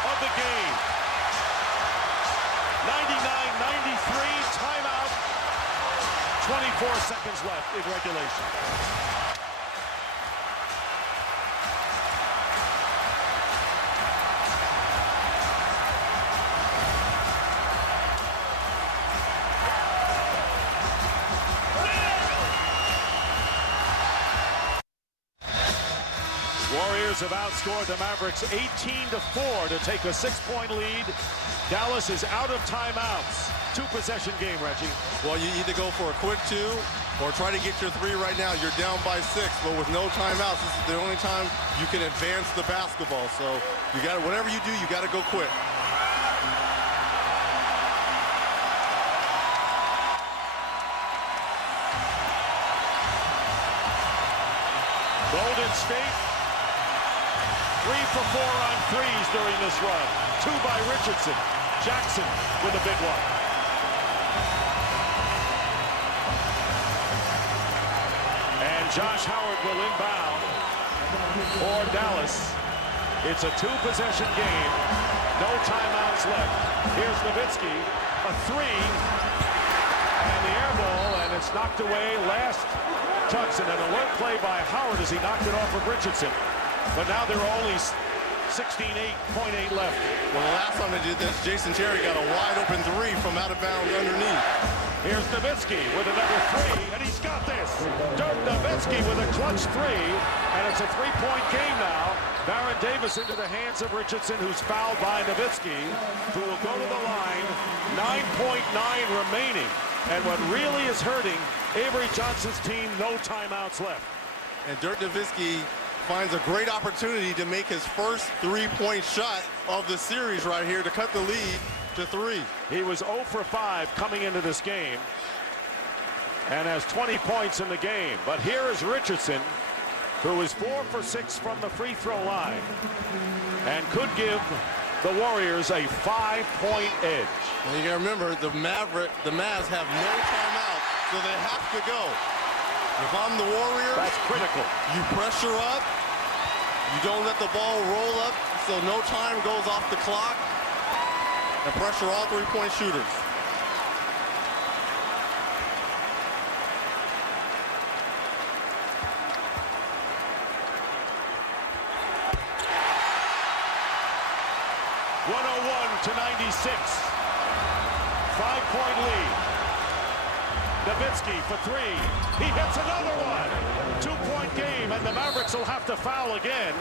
of the game. 99-93, timeout. 24 seconds left in regulation. Warriors have outscored the Mavericks 18-4 to take a 6-point lead. Dallas is out of timeouts. 2-possession game, Reggie. Well, you either go for a quick 2 or try to get your 3 right now. You're down by 6, but with no timeouts, this is the only time you can advance the basketball. So you got to, whatever you do, you got to go quick. Golden State 3 for 4 on threes during this run. 2 by Richardson. Jackson with a big one. And Josh Howard will inbound for Dallas. It's a 2-possession game. No timeouts left. Here's Nowitzki. A 3. And the air ball, and it's knocked away. Last touch, and an alert play by Howard as he knocked it off of Richardson. But now there are only 16.8 left. Well, the last time they did this, Jason Terry got a wide-open 3 from out of bounds underneath. Here's Nowitzki with another 3, and he's got this. Dirk Nowitzki with a clutch 3, and it's a 3-point game now. Baron Davis into the hands of Richardson, who's fouled by Nowitzki, who will go to the line. 9.9 remaining. And what really is hurting Avery Johnson's team, no timeouts left. And Dirk Nowitzki finds a great opportunity to make his first 3-point shot of the series right here to cut the lead to 3. He was 0 for 5 coming into this game. and has 20 points in the game. But here is Richardson, who is 4 for 6 from the free throw line and could give the Warriors a 5-point edge. And you gotta remember, the Mavs have no timeout, so they have to go. If I'm the Warriors, that's critical. You pressure up, you don't let the ball roll up, so no time goes off the clock, and pressure all three-point shooters. To 96. 5-point lead. Nowitzki for 3. He hits another one. 2-point game, and the Mavericks will have to foul again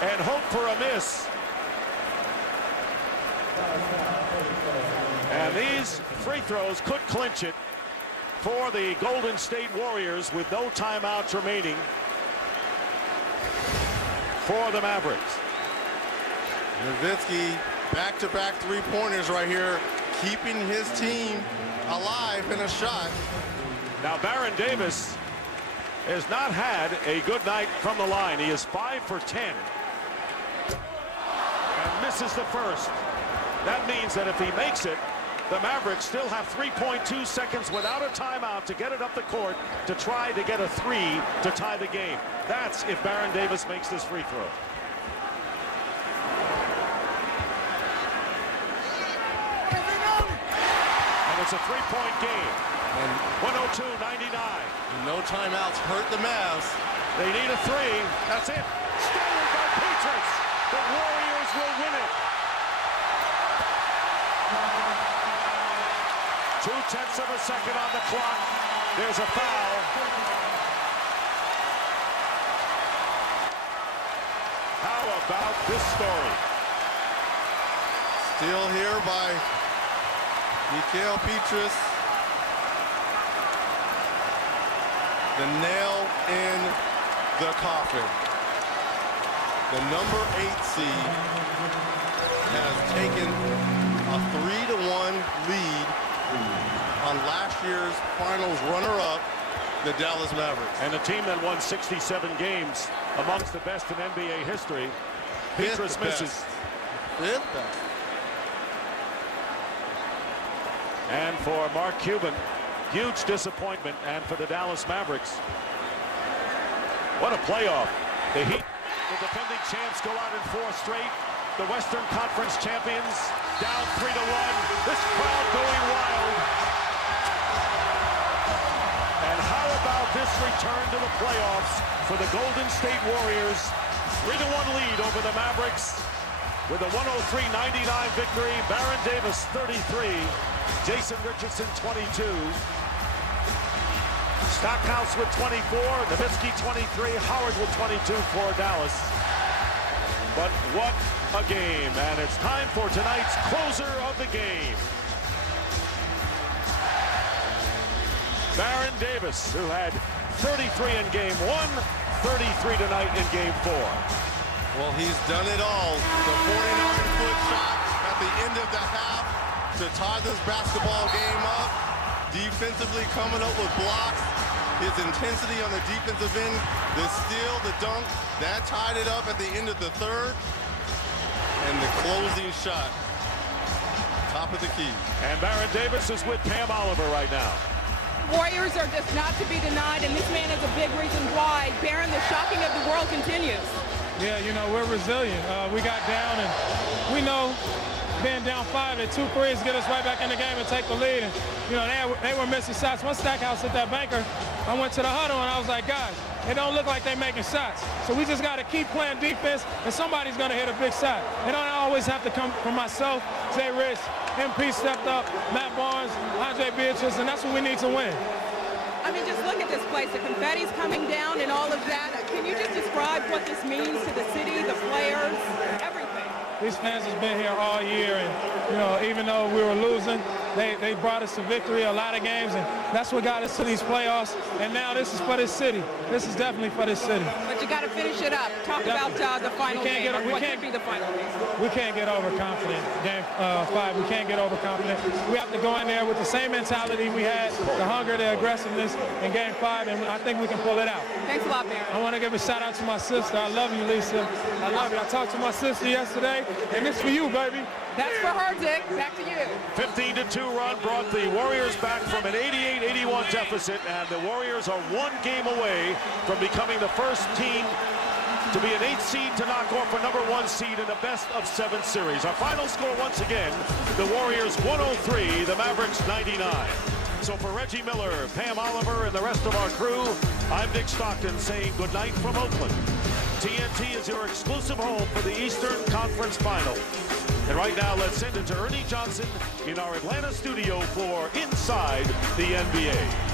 and hope for a miss. And these free throws could clinch it for the Golden State Warriors with no timeouts remaining for the Mavericks. Nowitzki, back-to-back three-pointers right here, keeping his team alive in a shot. Now Baron Davis has not had a good night from the line. He is 5 for 10 and misses the first. That means that if he makes it, the Mavericks still have 3.2 seconds without a timeout to get it up the court to try to get a 3 to tie the game. That's if Baron Davis makes this free throw. It's a 3-point game. And 102-99. No timeouts hurt the Mavs. They need a 3. That's it. Stolen by Piétrus. The Warriors will win it. 0.2 of a second on the clock. There's a foul. How about this story? Still here by Mickaël Piétrus. The nail in the coffin. The number 8 seed has taken a 3-1 lead on last year's finals runner-up, the Dallas Mavericks. And a team that won 67 games, amongst the best in NBA history. Piétrus misses. Fifth best. And for Mark Cuban, huge disappointment, and for the Dallas Mavericks, what a playoff. The Heat, the defending champs, go out in 4 straight. The Western Conference champions down 3-1. This crowd going wild. And how about this return to the playoffs for the Golden State Warriors? 3-1 lead over the Mavericks with a 103-99 victory. Baron Davis 33. Jason Richardson 22. Stackhouse with 24. Nowitzki 23. Howard with 22 for Dallas. But what a game. And it's time for tonight's closer of the game. Baron Davis, who had 33 in game 1, 33 tonight in game 4. Well, he's done it all. The 49-foot shot at the end of the half to tie this basketball game up. Defensively coming up with blocks. His intensity on the defensive end, the steal, the dunk, that tied it up at the end of the third. And the closing shot, top of the key. And Baron Davis is with Pam Oliver right now. Warriors are just not to be denied, and this man is a big reason why. Baron, the shocking of the world continues. Yeah, you know, we're resilient. We got down, and we know being down 5 and 2 threes get us right back in the game and take the lead. And, you know, they were missing shots. Once Stackhouse hit that banker, I went to the huddle, and I was like, guys, it don't look like they're making shots. So we just got to keep playing defense, and somebody's going to hit a big shot. It don't always have to come from myself, Jay Rich, MP stepped up, Matt Barnes, Andre Beatrice, and that's what we need to win. I mean, just look at this place. The confetti's coming down and all of that. Can you just describe what this means to the city, the players, everything? These fans have been here all year, and, you know, even though we were losing, They brought us to victory a lot of games, and that's what got us to these playoffs. And now this is for this city. This is definitely for this city. But you got to finish it up. Talk about the final game. What could be the final game? We can't get overconfident. Game 5, we can't get overconfident. We have to go in there with the same mentality we had, the hunger, the aggressiveness in Game 5, and I think we can pull it out. Thanks a lot, Barry. I want to give a shout out to my sister. I love you, Lisa. I love you. I talked to my sister yesterday, and this for you, baby. That's for her, Dick. Back to you. 15-2 run brought the Warriors back from an 88-81 deficit, and the Warriors are one game away from becoming the first team to be an 8th seed to knock off a number 1 seed in a best-of-7 series. Our final score once again, the Warriors 103, the Mavericks 99. So for Reggie Miller, Pam Oliver, and the rest of our crew, I'm Dick Stockton saying good night from Oakland. TNT is your exclusive home for the Eastern Conference Final. And right now, let's send it to Ernie Johnson in our Atlanta studio for Inside the NBA.